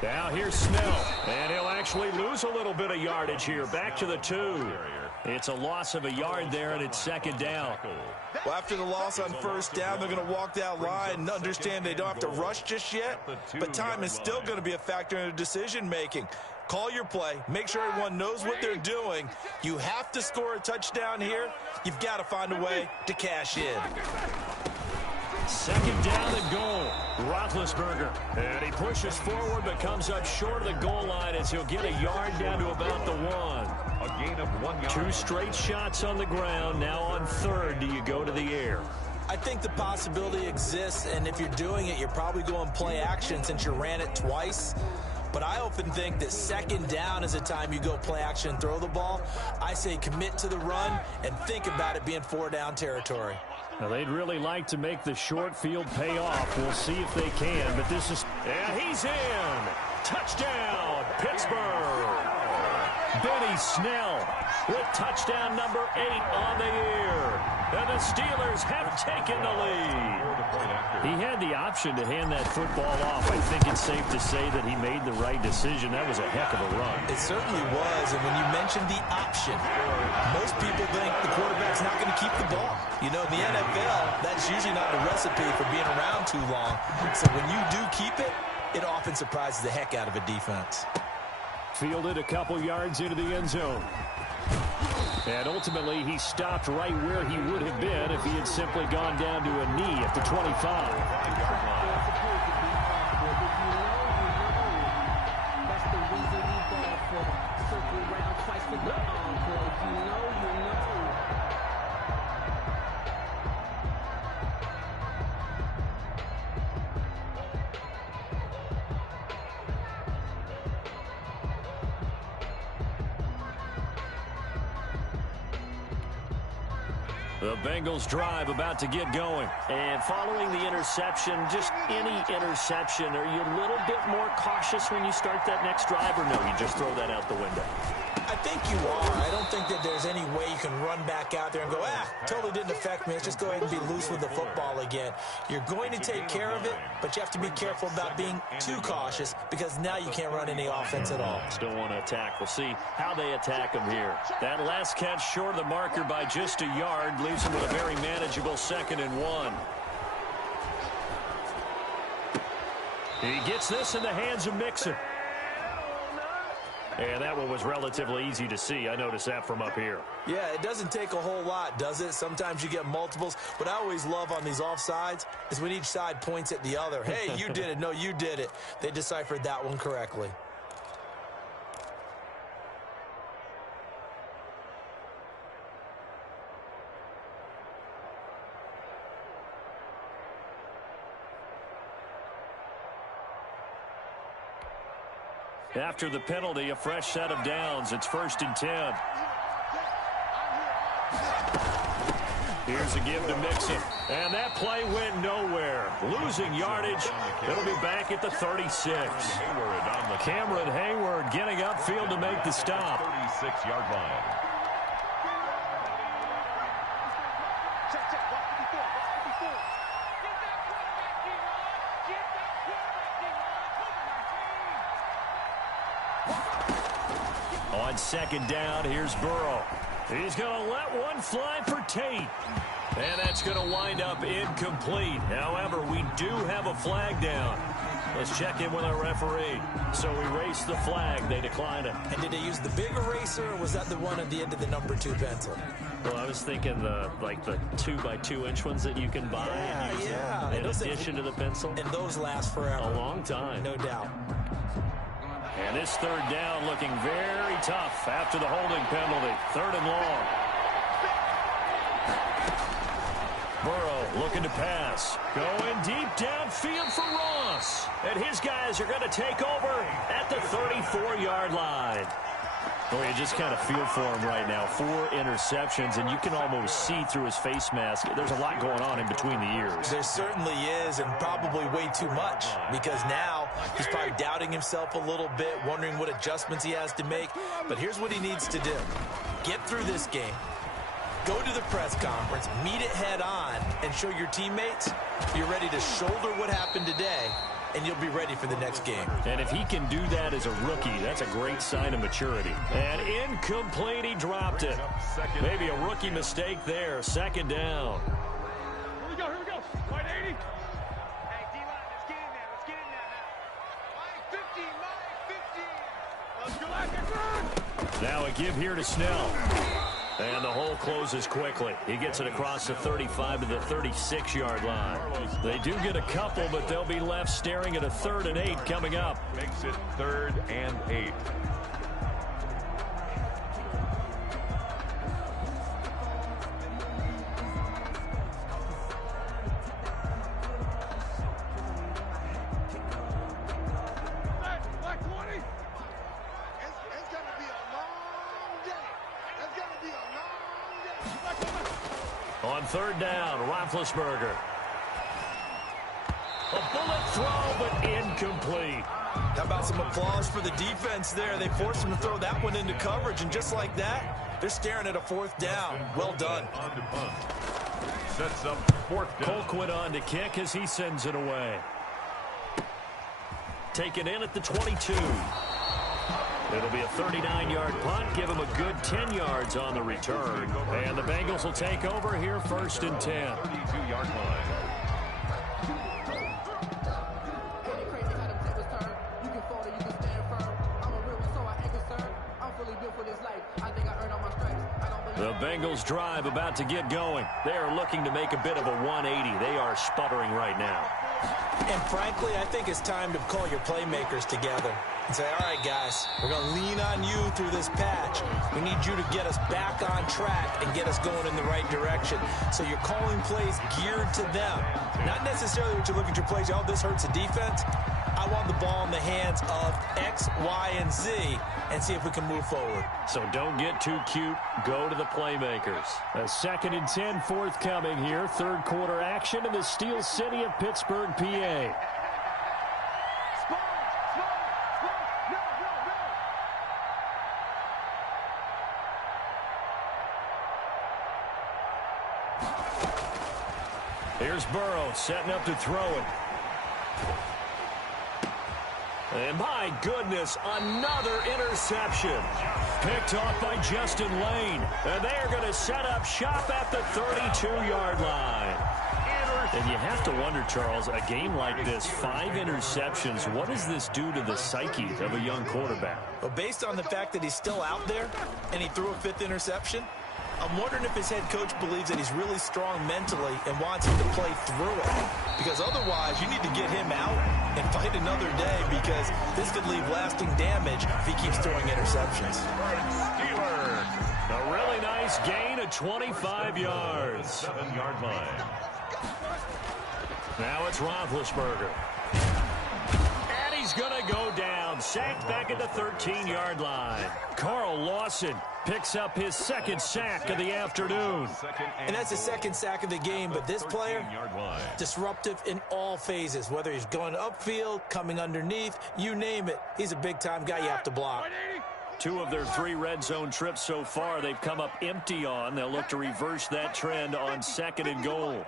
Now here's Snell, and he'll actually lose a little bit of yardage here. Back to the 2. It's a loss of a yard there, and it's 2nd down. Well, after the loss on 1st down, they're going to walk that line and understand they don't have to rush just yet, but time is still going to be a factor in their decision-making. Call your play. Make sure everyone knows what they're doing. You have to score a touchdown here. You've got to find a way to cash in. 2nd down and goal. Roethlisberger. And he pushes forward but comes up short of the goal line as he'll get a yard down to about the 1. A gain of 1 yard. 2 straight shots on the ground. Now on 3rd, do you go to the air? I think the possibility exists, and if you're doing it, you're probably going play action since you ran it twice. But I often think that 2nd down is a time you go play action and throw the ball. I say commit to the run and think about it being 4-down territory. Now, they'd really like to make the short field pay off. We'll see if they can, but this is... And he's in! Touchdown, Pittsburgh! Benny Snell with touchdown number 8 on the year. And the Steelers have taken the lead. He had the option to hand that football off. I think it's safe to say that he made the right decision. That was a heck of a run. It certainly was, and when you mentioned the option, most people think the quarterback's not going to keep the ball. You know, in the NFL, that's usually not a recipe for being around too long. So when you do keep it, it often surprises the heck out of a defense. Fielded a couple yards into the end zone. And ultimately, he stopped right where he would have been if he had simply gone down to a knee at the 25. The Bengals drive about to get going. And following the interception, just any interception, are you a little bit more cautious when you start that next drive, or no, you just throw that out the window? I think you are. I don't think that there's any way you can run back out there and go, totally didn't affect me. Let's just go ahead and be loose with the football again. You're going to take care of it, but you have to be careful about being too cautious because now you can't run any offense at all. Still want to attack. We'll see how they attack him here. That last catch short of the marker by just a yard leaves him with a very manageable 2nd and 1. He gets this in the hands of Mixon. And that one was relatively easy to see. I noticed that from up here. Yeah, it doesn't take a whole lot, does it? Sometimes you get multiples. What I always love on these offsides is when each side points at the other. Hey, you did it. No, you did it. They deciphered that one correctly. After the penalty, a fresh set of downs. It's 1st and 10. Here's a give to Mixon. And that play went nowhere. Losing yardage. It'll be back at the 36. Cameron Hayward getting upfield to make the stop. 36-yard line. On 2nd down, here's Burrow. He's going to let one fly for Tate. And that's going to wind up incomplete. However, we do have a flag down. Let's check in with our referee. So erase the flag. They decline it. And did they use the big eraser, or was that the one at the end of the number 2 pencil? Well, I was thinking the 2-by-2-inch ones that you can buy in addition to the pencil. And those last forever. A long time. No doubt. And this 3rd down looking very tough after the holding penalty. 3rd and long. Burrow looking to pass. Going deep downfield for Ross. And his guys are going to take over at the 34-yard line. Well, you just kind of feel for him right now. 4 interceptions, and you can almost see through his face mask. There's a lot going on in between the ears. There certainly is, and probably way too much, because now he's probably doubting himself a little bit, wondering what adjustments he has to make. But here's what he needs to do. Get through this game. Go to the press conference, meet it head on, and show your teammates you're ready to shoulder what happened today, and you'll be ready for the next game. And if he can do that as a rookie, that's a great sign of maturity. And incomplete, he dropped it. Maybe a rookie mistake there. 2nd down. Here we go. Line 80. Hey, D-line, let's get in there. Let's get in there now. Line 50. Let's go. Now a give here to Snell. And the hole closes quickly. He gets it across the 35 to the 36-yard line. They do get a couple, but they'll be left staring at a 3rd and 8 coming up. Makes it 3rd and 8. On 3rd down, Roethlisberger. A bullet throw, but incomplete. How about some applause for the defense there? They forced him to throw that one into coverage, and just like that, they're staring at a 4th down. Well done. Sets up 4th down. Colquitt on to kick as he sends it away. Taken in at the 22. It'll be a 39-yard punt. Give him a good 10 yards on the return. And the Bengals will take over here 1st and 10. 32-yard line. I'm a real one, so I ain't concerned. I'm fully built for this life. I think I earned all my The Bengals drive about to get going. They are looking to make a bit of a 180. They are sputtering right now. And frankly, I think it's time to call your playmakers together and say, all right, guys, we're going to lean on you through this patch. We need you to get us back on track and get us going in the right direction. So you're calling plays geared to them. Not necessarily what you look at your plays, oh, this hurts the defense. I want the ball in the hands of X, Y, and Z and see if we can move forward. So don't get too cute. Go to the playmakers. A 2nd and 10 forthcoming here. Third quarter action in the Steel City of Pittsburgh, PA. Here's Burrow setting up to throw it. And my goodness, another interception. Picked off by Justin Lane. And they are going to set up shop at the 32-yard line. And you have to wonder, Charles, a game like this, 5 interceptions, what does this do to the psyche of a young quarterback? Well, based on the fact that he's still out there and he threw a 5th interception, I'm wondering if his head coach believes that he's really strong mentally and wants him to play through it. Because otherwise, you need to get him out and fight another day, because this could leave lasting damage if he keeps throwing interceptions. A really nice gain of 25 yards. 7-yard line. Now it's Roethlisberger. And he's going to go down. Sacked back at the 13-yard line. Carl Lawson picks up his 2nd sack of the afternoon. And that's the 2nd sack of the game, but this player, disruptive in all phases, whether he's going upfield, coming underneath, you name it. He's a big-time guy you have to block. 2 of their 3 red zone trips so far, they've come up empty on. They'll look to reverse that trend on 2nd and goal.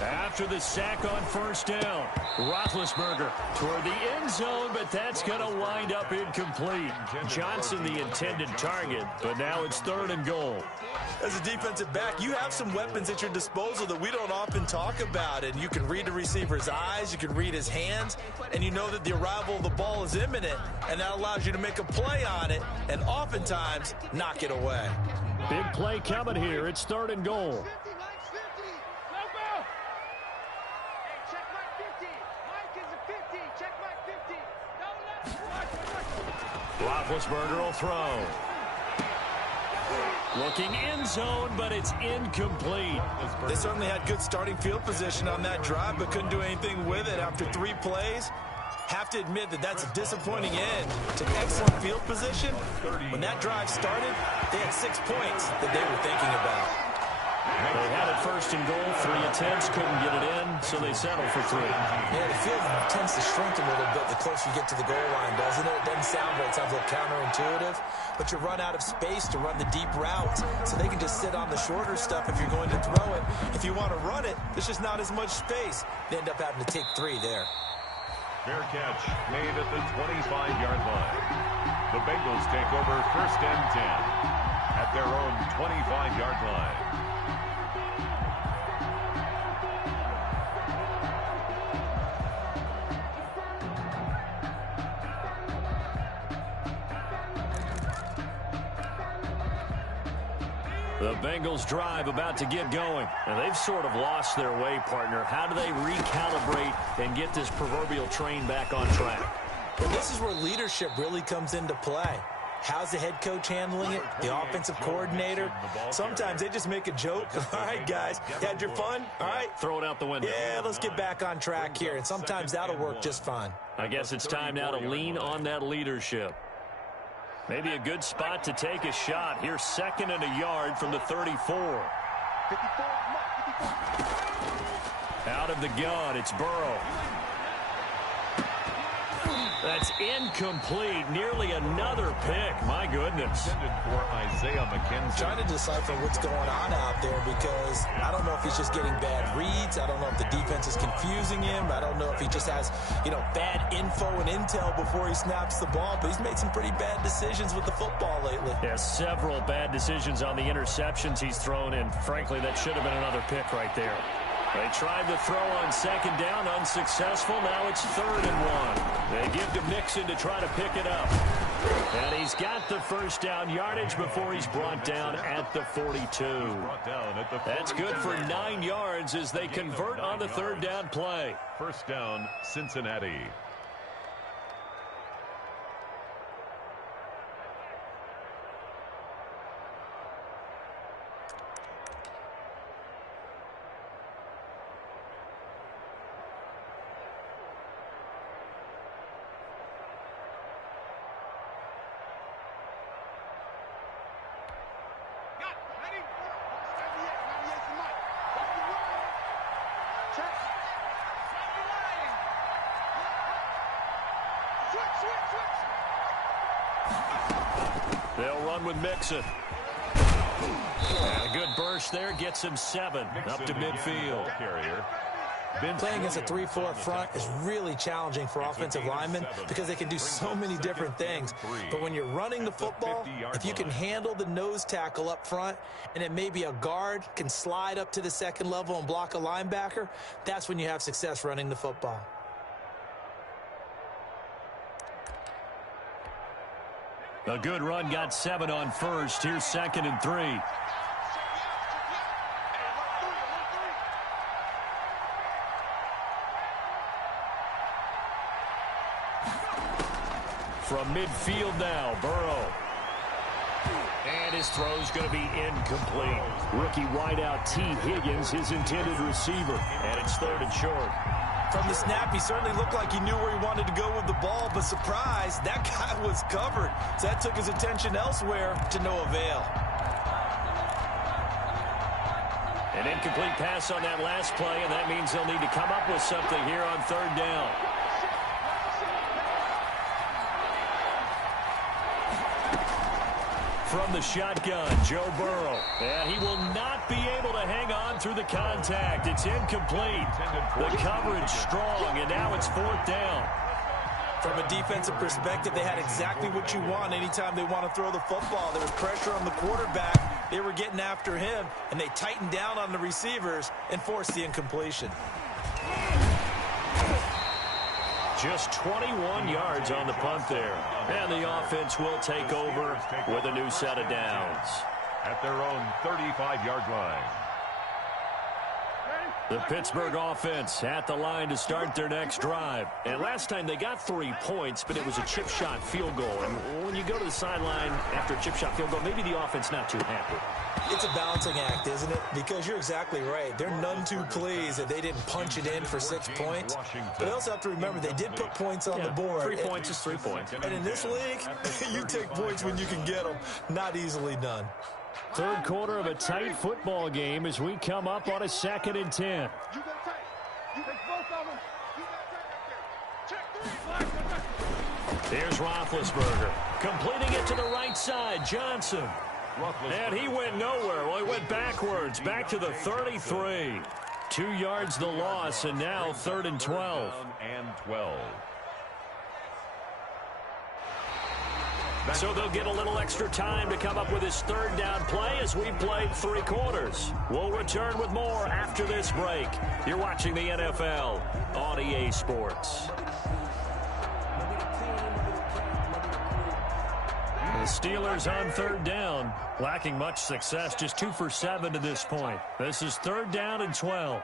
After the sack on 1st down, Roethlisberger toward the end zone, but that's going to wind up incomplete. Johnson the intended target, but now it's 3rd and goal. As a defensive back, you have some weapons at your disposal that we don't often talk about. And you can read the receiver's eyes, you can read his hands, and you know that the arrival of the ball is imminent, and that allows you to make a play on it and oftentimes knock it away. Big play coming here. It's 3rd and goal. Roethlisberger will throw. Looking end zone, but it's incomplete. They certainly had good starting field position on that drive, but couldn't do anything with it after 3 plays. Have to admit that that's a disappointing end to excellent field position. When that drive started, they had 6 points that they were thinking about. They had it 1st and goal, 3 attempts, couldn't get it in, so they settled for 3. Yeah, the field tends to shrink a little bit the closer you get to the goal line, doesn't it? It doesn't sound right. It sounds a little counterintuitive, but you run out of space to run the deep routes, so they can just sit on the shorter stuff if you're going to throw it. If you want to run it, there's just not as much space. They end up having to take 3 there. Fair catch made at the 25-yard line. The Bengals take over 1st and 10 at their own 25-yard line. The Bengals drive about to get going, and they've sort of lost their way, partner. How do they recalibrate and get this proverbial train back on track? Well, this is where leadership really comes into play. How's the head coach handling it? The offensive coordinator? Sometimes they just make a joke. All right, guys, you had your fun? All right. Throw it out the window. Yeah, let's get back on track here, and sometimes that'll work just fine. I guess it's time now to lean on that leadership. Maybe a good spot to take a shot. Here's 2nd and a yard from the 34. Out of the gun, it's Burrow. That's incomplete. Nearly another pick. My goodness. For Isaiah McKenzie. Trying to decipher what's going on out there, because I don't know if he's just getting bad reads. I don't know if the defense is confusing him. I don't know if he just has, bad info and intel before he snaps the ball. But he's made some pretty bad decisions with the football lately. Yeah, several bad decisions on the interceptions he's thrown in. Frankly, that should have been another pick right there. They tried to throw on 2nd down, unsuccessful. Now it's 3rd and 1. They give to Mixon to try to pick it up. And he's got the first down yardage before he's brought down at the 42. That's good for 9 yards as they convert on the third down play. First down, Cincinnati. They'll run with Mixon. And a good burst there gets him 7 up to midfield. Playing against a 3-4 front is really challenging for offensive linemen because they can do so many different things. But when you're running the football, if you can handle the nose tackle up front and it may be a guard can slide up to the second level and block a linebacker, that's when you have success running the football. A good run got 7 on first. Here's 2nd and 3. From midfield now, Burrow. And his throw's going to be incomplete. Rookie wideout T. Higgins, his intended receiver. And it's 3rd and short. From the snap, he certainly looked like he knew where he wanted to go with the ball, but surprise, that guy was covered. So that took his attention elsewhere to no avail. An incomplete pass on that last play, and that means they'll need to come up with something here on 3rd down. From the shotgun, Joe Burrow. And he will not be able to hang on through the contact. It's incomplete. The coverage strong, and now it's 4th down. From a defensive perspective, they had exactly what you want anytime they want to throw the football. There was pressure on the quarterback. They were getting after him, and they tightened down on the receivers and forced the incompletion. Just 21 yards on the punt there. And the offense will take over with a new set of downs. At their own 35-yard line. The Pittsburgh offense at the line to start their next drive. And last time they got 3 points, but it was a chip shot field goal. And when you go to the sideline after a chip shot field goal, maybe the offense not too happy. It's a balancing act, isn't it? Because you're exactly right. They're none too pleased that they didn't punch it in for 6 points. But they also have to remember they did put points on the board. 3 points is 3 points. And in this league, you take points when you can get them. Not easily done. Third quarter of a tight football game as we come up on a 2nd and 10. Here's Roethlisberger. Completing it to the right side. Johnson. And he went nowhere. Well, he went backwards. Back to the 33. 2 yards the loss, and now 3rd and 12. So they'll get a little extra time to come up with his 3rd down play as we played 3 quarters. We'll return with more after this break. You're watching the NFL on EA Sports. The Steelers on 3rd down, lacking much success, just 2 for 7 to this point. This is 3rd down and 12.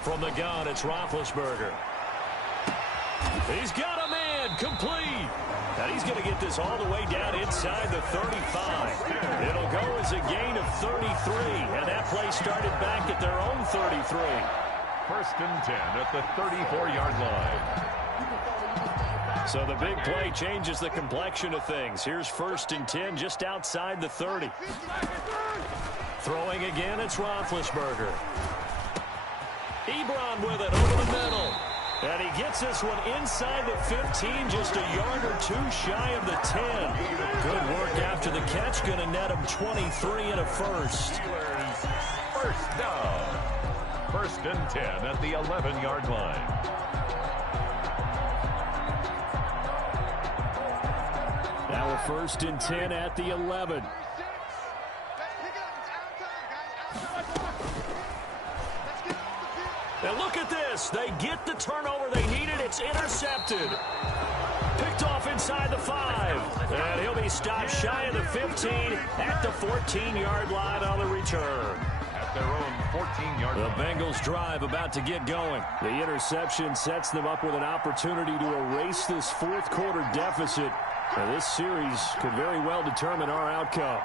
From the gun, it's Roethlisberger. He's got a man, complete. And he's going to get this all the way down inside the 35. It'll go as a gain of 33, and that play started back at their own 33. 1st and 10 at the 34-yard line. So the big play changes the complexion of things. Here's 1st and 10 just outside the 30. Throwing again, it's Roethlisberger. Ebron with it over the middle. And he gets this one inside the 15, just a yard or 2 shy of the 10. Good work after the catch, going to net him 23 and a first. First down. 1st and 10 at the 11-yard line. Now a 1st and 10 at the 11. And look at this. They get the turnover they needed. It's intercepted. Picked off inside the 5. And he'll be stopped shy of the 15 at the 14-yard line on the return. At their own 14-yard line. The Bengals drive about to get going. The interception sets them up with an opportunity to erase this fourth quarter deficit. Now, this series could very well determine our outcome.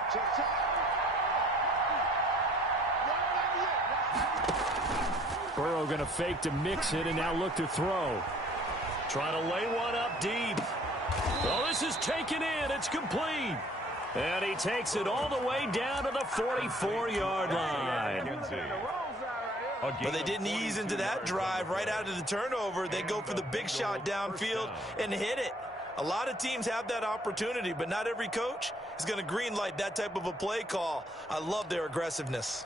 Burrow going to fake to mix it and now look to throw. Trying to lay one up deep. Well, this is taken in. It's complete. And he takes it all the way down to the 44-yard line. But they didn't ease into that drive right out of the turnover. They go for the big shot downfield and hit it. A lot of teams have that opportunity, but not every coach is going to greenlight that type of a play call. I love their aggressiveness.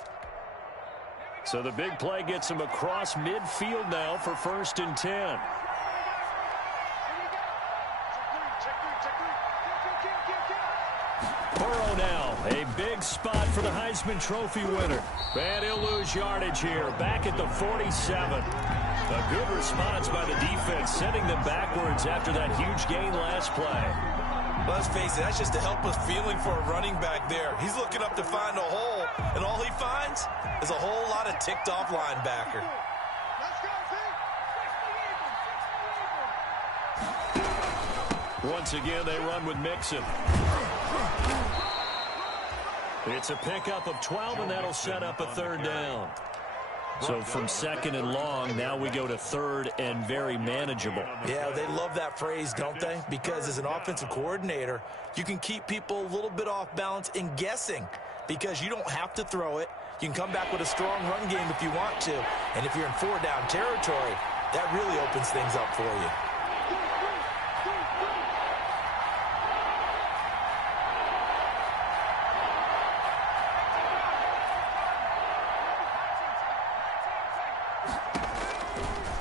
So the big play gets him across midfield now for 1st and 10. Burrow now, a big spot for the Heisman Trophy winner. And he'll lose yardage here, back at the 47. A good response by the defense, sending them backwards after that huge gain last play. Let's face it, that's just a helpless feeling for a running back there. He's looking up to find a hole, and all he finds is a whole lot of ticked-off linebacker. Once again, they run with Mixon. It's a pickup of 12, and that'll set up a 3rd down. So from 2nd and long, now we go to 3rd and very manageable. Yeah, they love that phrase, don't they? Because as an offensive coordinator, you can keep people a little bit off balance and guessing because you don't have to throw it. You can come back with a strong run game if you want to. And if you're in 4-down territory, that really opens things up for you.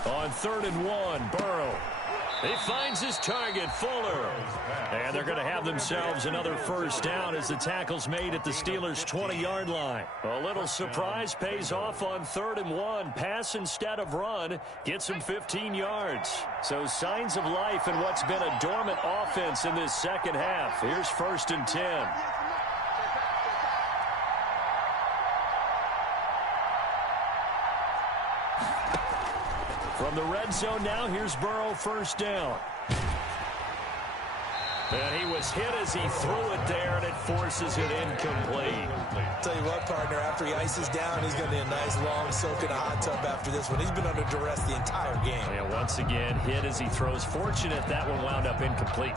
On 3rd and 1, Burrow. He finds his target, Fuller. And they're going to have themselves another 1st down as the tackle's made at the Steelers' 20-yard line. A little surprise pays off on 3rd and 1. Pass instead of run gets him 15 yards. So signs of life in what's been a dormant offense in this second half. Here's 1st and 10. From the red zone now, here's Burrow, 1st down. And he was hit as he threw it there, and it forces it incomplete. Tell you what, partner, after he ices down, he's going to need a nice long soak in a hot tub after this one. He's been under duress the entire game. And once again, hit as he throws. Fortunate that one wound up incomplete.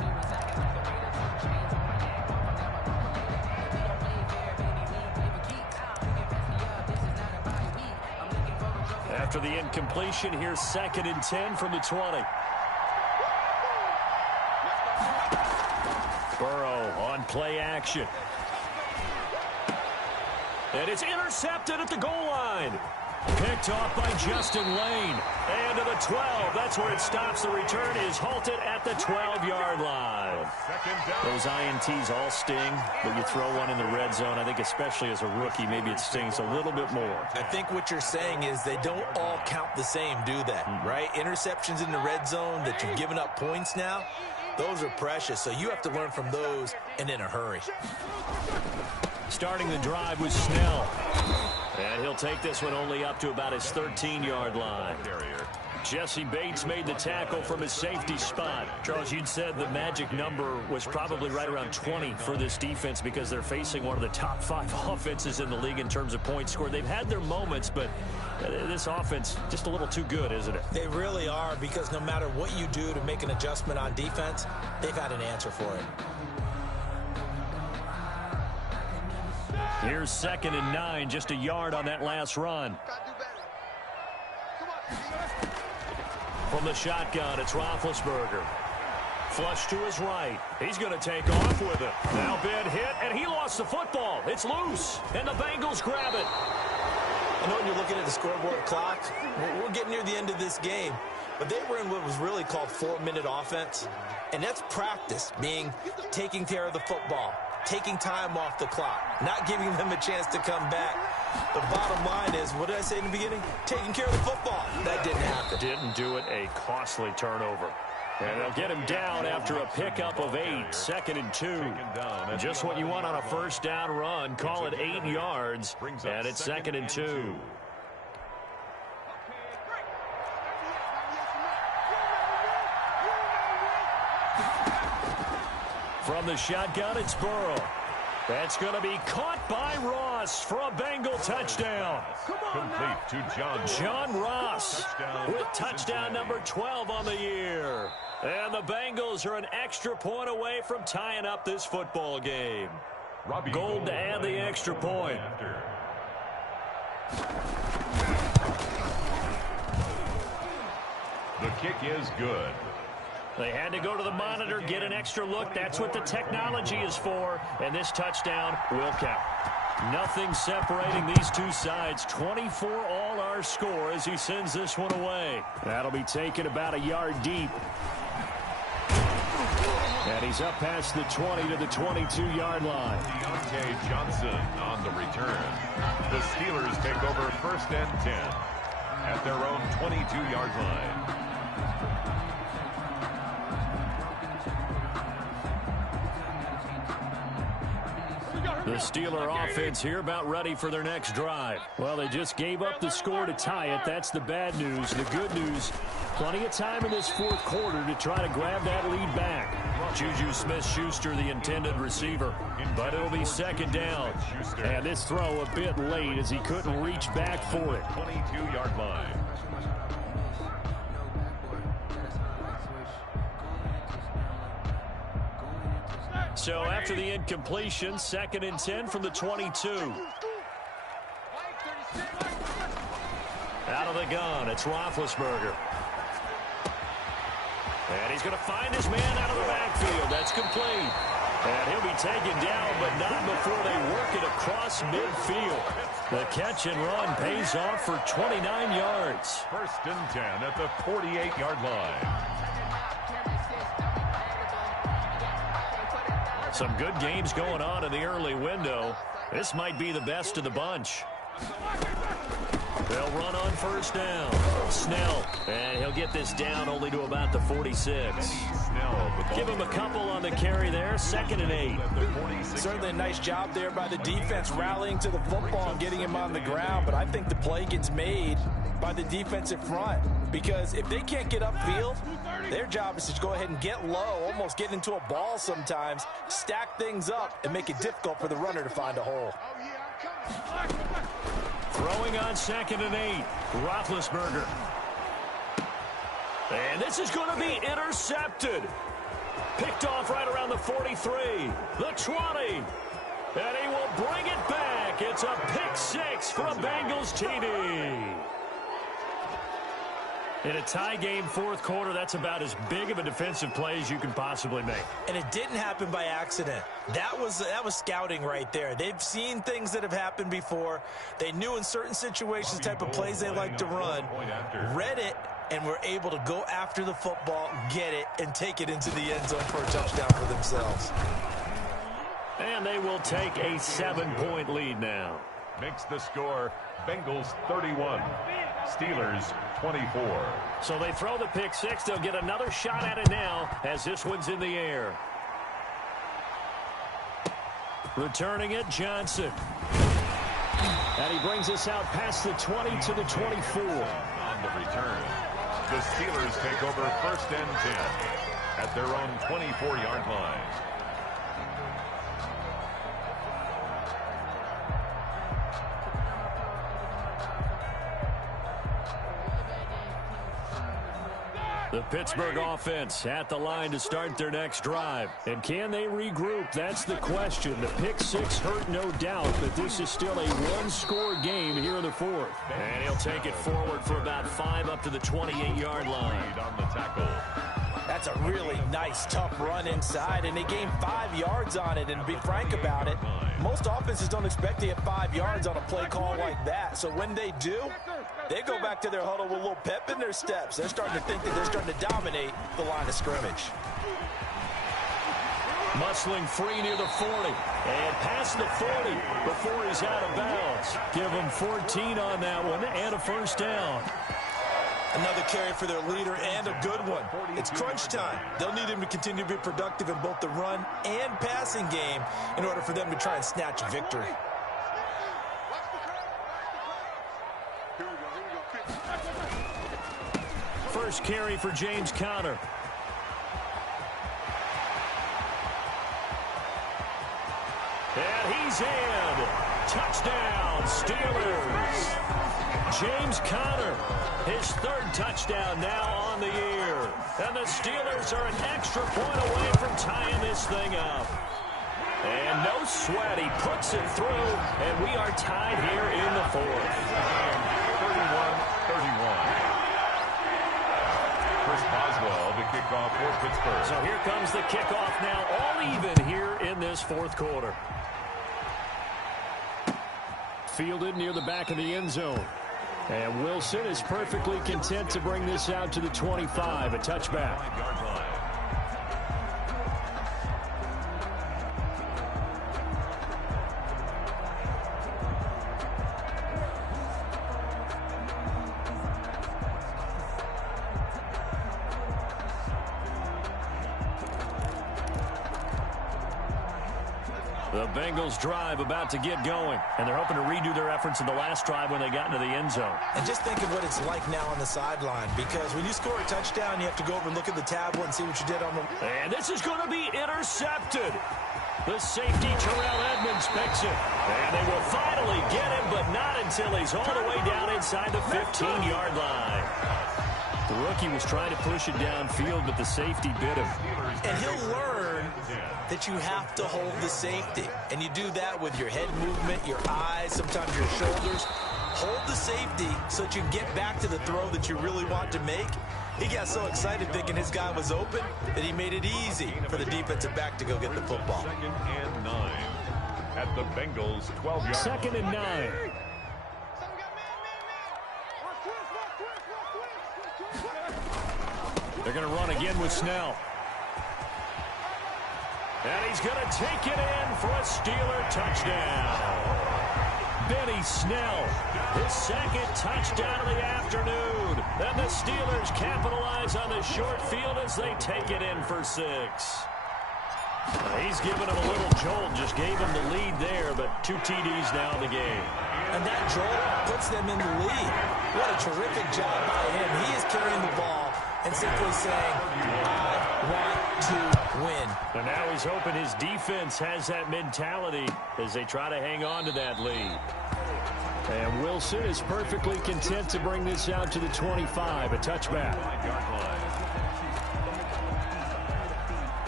After the incompletion, here's 2nd and 10 from the 20. Burrow on play action. And it's intercepted at the goal line. Picked off by Justin Lane. And to the 12. That's where it stops. The return is halted at the 12-yard line. Those INTs all sting, but you throw one in the red zone. I think especially as a rookie, maybe it stings a little bit more. I think what you're saying is they don't all count the same, do they? Right? Interceptions in the red zone that you've given up points now, those are precious. So you have to learn from those and in a hurry. Starting the drive was Snell. And he'll take this one only up to about his 13-yard line. Jesse Bates made the tackle from his safety spot. Charles, you'd said the magic number was probably right around 20 for this defense because they're facing one of the top 5 offenses in the league in terms of points scored. They've had their moments, but this offense just a little too good, isn't it? They really are, because no matter what you do to make an adjustment on defense, they've had an answer for it. Here's 2nd and 9, just a yard on that last run. From the shotgun, it's Roethlisberger. Flush to his right. He's going to take off with it. Now been hit, and he lost the football. It's loose, and the Bengals grab it. I know when you're looking at the scoreboard clock, we're getting near the end of this game, but they were in what was really called 4-minute offense, and that's practice, meaning taking care of the football, taking time off the clock, not giving them a chance to come back. The bottom line is, what did I say in the beginning? Taking care of the football. That didn't happen. Didn't do it, a costly turnover. And they'll get him down after a pickup of 8, 2nd and 2. Just what you want on a first down run. Call it 8 yards, and it's 2nd and 2. From the shotgun, it's Burrow. That's going to be caught by Ross for a Bengal touchdown. Complete to John Ross with touchdown number 12 on the year. And the Bengals are an extra point away from tying up this football game. Gold to add the extra point. The kick is good. They had to go to the monitor, get an extra look. That's what the technology is for. And this touchdown will count. Nothing separating these two sides. 24 all our score as he sends this one away. That'll be taken about a yard deep. And he's up past the 20 to the 22-yard line. Deontay Johnson on the return. The Steelers take over 1st and 10 at their own 22-yard line. The Steeler offense here about ready for their next drive. Well, they just gave up the score to tie it. That's the bad news. The good news, plenty of time in this 4th quarter to try to grab that lead back. Juju Smith-Schuster, the intended receiver. But it'll be 2nd down. And this throw a bit late as he couldn't reach back for it. 22-yard line. So after the incompletion, 2nd and 10 from the 22. Out of the gun, it's Roethlisberger. And he's going to find his man out of the backfield. That's complete. And he'll be taken down, but not before they work it across midfield. The catch and run pays off for 29 yards. 1st and 10 at the 48-yard line. Some good games going on in the early window. This might be the best of the bunch. They'll run on 1st down. Snell, and he'll get this down only to about the 46. Give him a couple on the carry there. 2nd and 8. Certainly a nice job there by the defense rallying to the football and getting him on the ground, but I think the play gets made by the defensive front because if they can't get upfield, their job is to go ahead and get low, almost get into a ball sometimes, stack things up, and make it difficult for the runner to find a hole. Throwing on 2nd and 8, Roethlisberger. And this is going to be intercepted. Picked off right around the 43, the 20. And he will bring it back. It's a pick 6 for a Bengals TD. In a tie game, 4th quarter, that's about as big of a defensive play as you can possibly make. And it didn't happen by accident. That was scouting right there. They've seen things that have happened before. They knew in certain situations the type of plays they like to run, read it, and were able to go after the football, get it, and take it into the end zone for a touchdown for themselves. And they will take a 7-point lead now. Makes the score Bengals 31, Steelers 24. So they throw the pick 6. They'll get another shot at it now as this one's in the air. Returning it, Johnson. And he brings us out past the 20 to the 24. On the return, the Steelers take over 1st and 10 at their own 24-yard line. The Pittsburgh offense at the line to start their next drive. And can they regroup? That's the question. The pick 6 hurt, no doubt, but this is still a one-score game here in the 4th. And he'll take it forward for about 5 up to the 28-yard line. On the tackle. That's a really nice, tough run inside, and they gained 5 yards on it. And to be frank about it, most offenses don't expect to get 5 yards on a play call like that. So when they do, they go back to their huddle with a little pep in their steps. They're starting to think that they're starting to dominate the line of scrimmage. Muscling free near the 40. And past the 40 before he's out of bounds. Give him 14 on that one and a 1st down. Another carry for their leader and a good one. It's crunch time. They'll need him to continue to be productive in both the run and passing game in order for them to try and snatch a victory. First carry for James Conner. And he's in. Touchdown, Steelers. James Conner, his third touchdown now on the year. And the Steelers are an extra point away from tying this thing up. And no sweat, he puts it through, and we are tied here in the fourth. 31-31. Chris Boswell to kick off for Pittsburgh. So here comes the kickoff now, all even here in this fourth quarter. Fielded near the back of the end zone. And Wilson is perfectly content to bring this out to the 25, a touchback. The Bengals drive about to get going, and they're hoping to redo their efforts in the last drive when they got into the end zone. And just think of what it's like now on the sideline, because when you score a touchdown, you have to go over and look at the tablet and see what you did on the... And this is going to be intercepted. The safety, Terrell Edmonds, picks it. And they will finally get him, but not until he's all the way down inside the 15-yard line. The rookie was trying to push it downfield, but the safety bit him. And he'll learn that you have to hold the safety. And you do that with your head movement, your eyes, sometimes your shoulders. Hold the safety so that you can get back to the throw that you really want to make. He got so excited thinking his guy was open that he made it easy for the defensive back to go get the football. 2nd and 9 at the Bengals' 12-yard line. 2nd and 9. They're going to run again with Snell. And he's going to take it in for a Steeler touchdown. Benny Snell, his second touchdown of the afternoon. And the Steelers capitalize on the short field as they take it in for 6. He's giving him a little jolt, just gave him the lead there, but 2 TDs now in the game. And that jolt puts them in the lead. What a terrific job by him. He is carrying the ball and simply saying, I want to win. And now he's hoping his defense has that mentality as they try to hang on to that lead. And Wilson is perfectly content to bring this out to the 25, a touchback.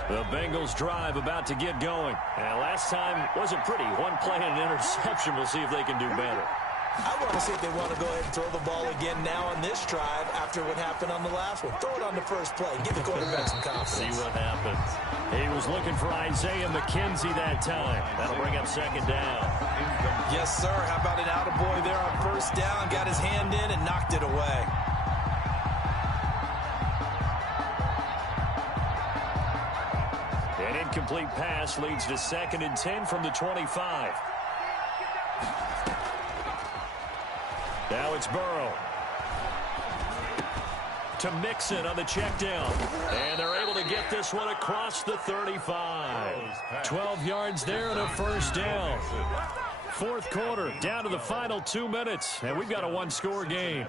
The Bengals drive about to get going. And last time wasn't pretty. One play and an interception. We'll see if they can do better. I want to see if they want to go ahead and throw the ball again now on this drive after what happened on the last one. Throw it on the first play. Give the quarterback some confidence. See what happens. He was looking for Isaiah McKenzie that time. That'll bring up 2nd down. Yes, sir. How about an attaboy there on 1st down? Got his hand in and knocked it away. An incomplete pass leads to 2nd and 10 from the 25. Now it's Burrow. To Mixon on the check down. And they're able to get this one across the 35. 12 yards there and a 1st down. 4th quarter, down to the final 2 minutes. And we've got a 1-score game.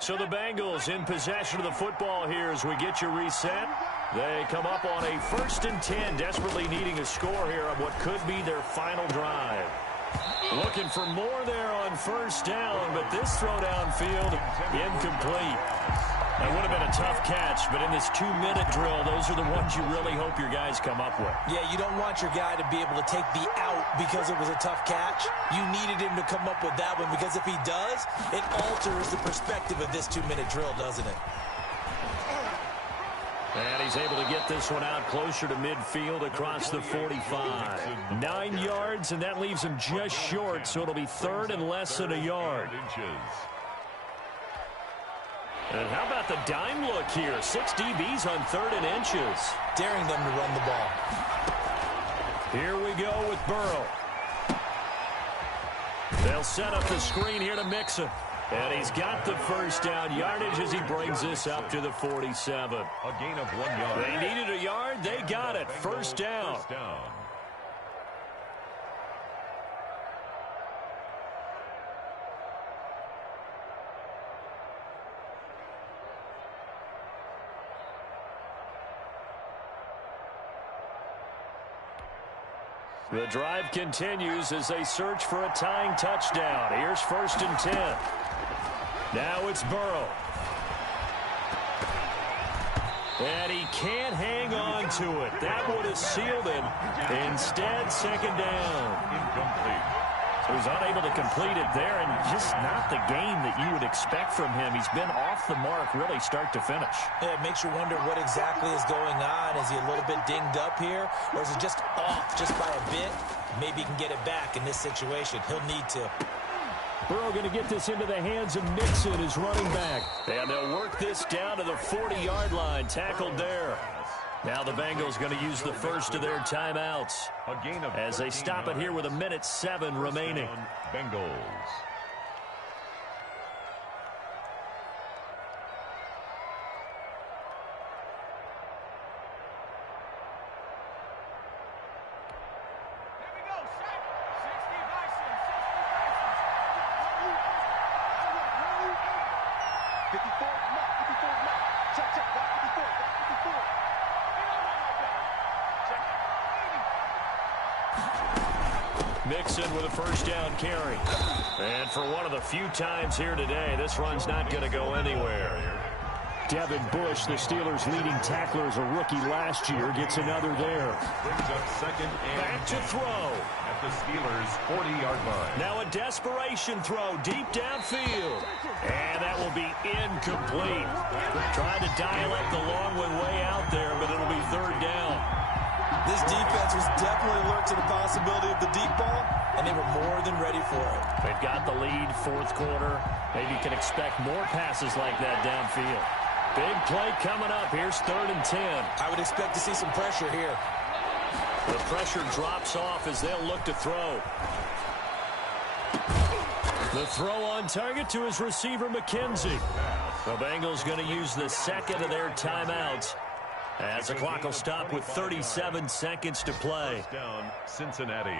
So the Bengals in possession of the football here as we get you reset. They come up on a 1st and 10, desperately needing a score here on what could be their final drive. Looking for more there on 1st down, but this throw downfield incomplete. That would have been a tough catch, but in this 2-minute drill, those are the ones you really hope your guys come up with. Yeah, you don't want your guy to be able to take the out because it was a tough catch. You needed him to come up with that one because if he does, it alters the perspective of this 2-minute drill, doesn't it? And he's able to get this one out closer to midfield across the 45. 9 yards, and that leaves him just short, so it'll be 3rd and less than a yard. And how about the dime look here? 6 DBs on 3rd and inches. Daring them to run the ball. Here we go with Burrow. They'll set up the screen here to Mixon. And he's got the first down yardage as he brings this up to the 47. A gain of 1 yard. They needed a yard. They got it. First down. First down. The drive continues as they search for a tying touchdown. Here's 1st and 10. Now it's Burrow. And he can't hang on to it. That would have sealed it. Instead, 2nd down. Incomplete. So he's unable to complete it there, and just not the game that you would expect from him. He's been off the mark really start to finish. Yeah, it makes you wonder what exactly is going on. Is he a little bit dinged up here, or is it just off just by a bit? Maybe he can get it back in this situation. He'll need to. Burrow going to get this into the hands of Mixon, his running back. And they'll work this down to the 40-yard line, tackled there. Now the Bengals going to use the first of their timeouts A gain of as they stop it here with 1:07 remaining. Bengals. Mixon with a first down carry. And for one of the few times here today, this run's not going to go anywhere. Devin Bush, the Steelers' leading tackler as a rookie last year, gets another there. Brings up 2nd and Back to throw. at the Steelers' 40-yard line. Now a desperation throw deep downfield. And that will be incomplete. Trying to dial up the long one way out there, but it'll be 3rd down. This defense was definitely alert to the possibility of the deep ball, and they were more than ready for it. They've got the lead, 4th quarter. Maybe you can expect more passes like that downfield. Big play coming up. Here's 3rd and 10. I would expect to see some pressure here. The pressure drops off as they'll look to throw. The throw on target to his receiver, McKenzie. The Bengals going to use the 2nd of their timeouts as the clock will stop with 37 seconds to play. First down, Cincinnati.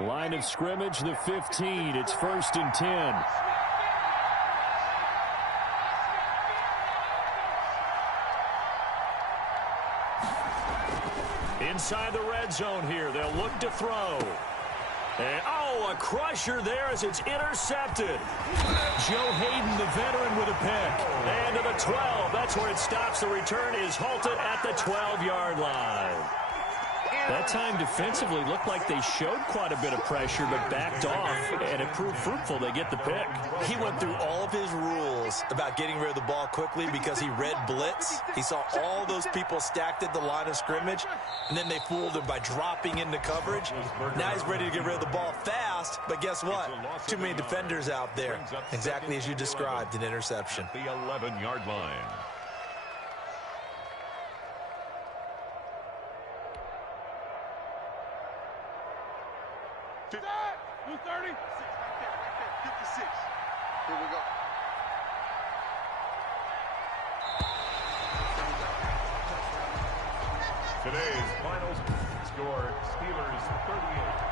Line of scrimmage, the 15. It's 1st and 10. Inside the red zone here. They'll look to throw. And, a crusher there as it's intercepted. Joe Hayden, the veteran, with a pick. And to the 12. That's where it stops. The return is halted at the 12-yard line. That time defensively looked like they showed quite a bit of pressure but backed off, and it proved fruitful. They get the pick. He went through all of his rules about getting rid of the ball quickly because he read blitz. He saw all those people stacked at the line of scrimmage, and then they fooled him by dropping into coverage. Now he's ready to get rid of the ball fast, but guess what? Too many defenders out there. Exactly as you described, an interception. The 11-yard line. Blue 30. 56, right there. 56. Here we go. Today's final score, Steelers 38,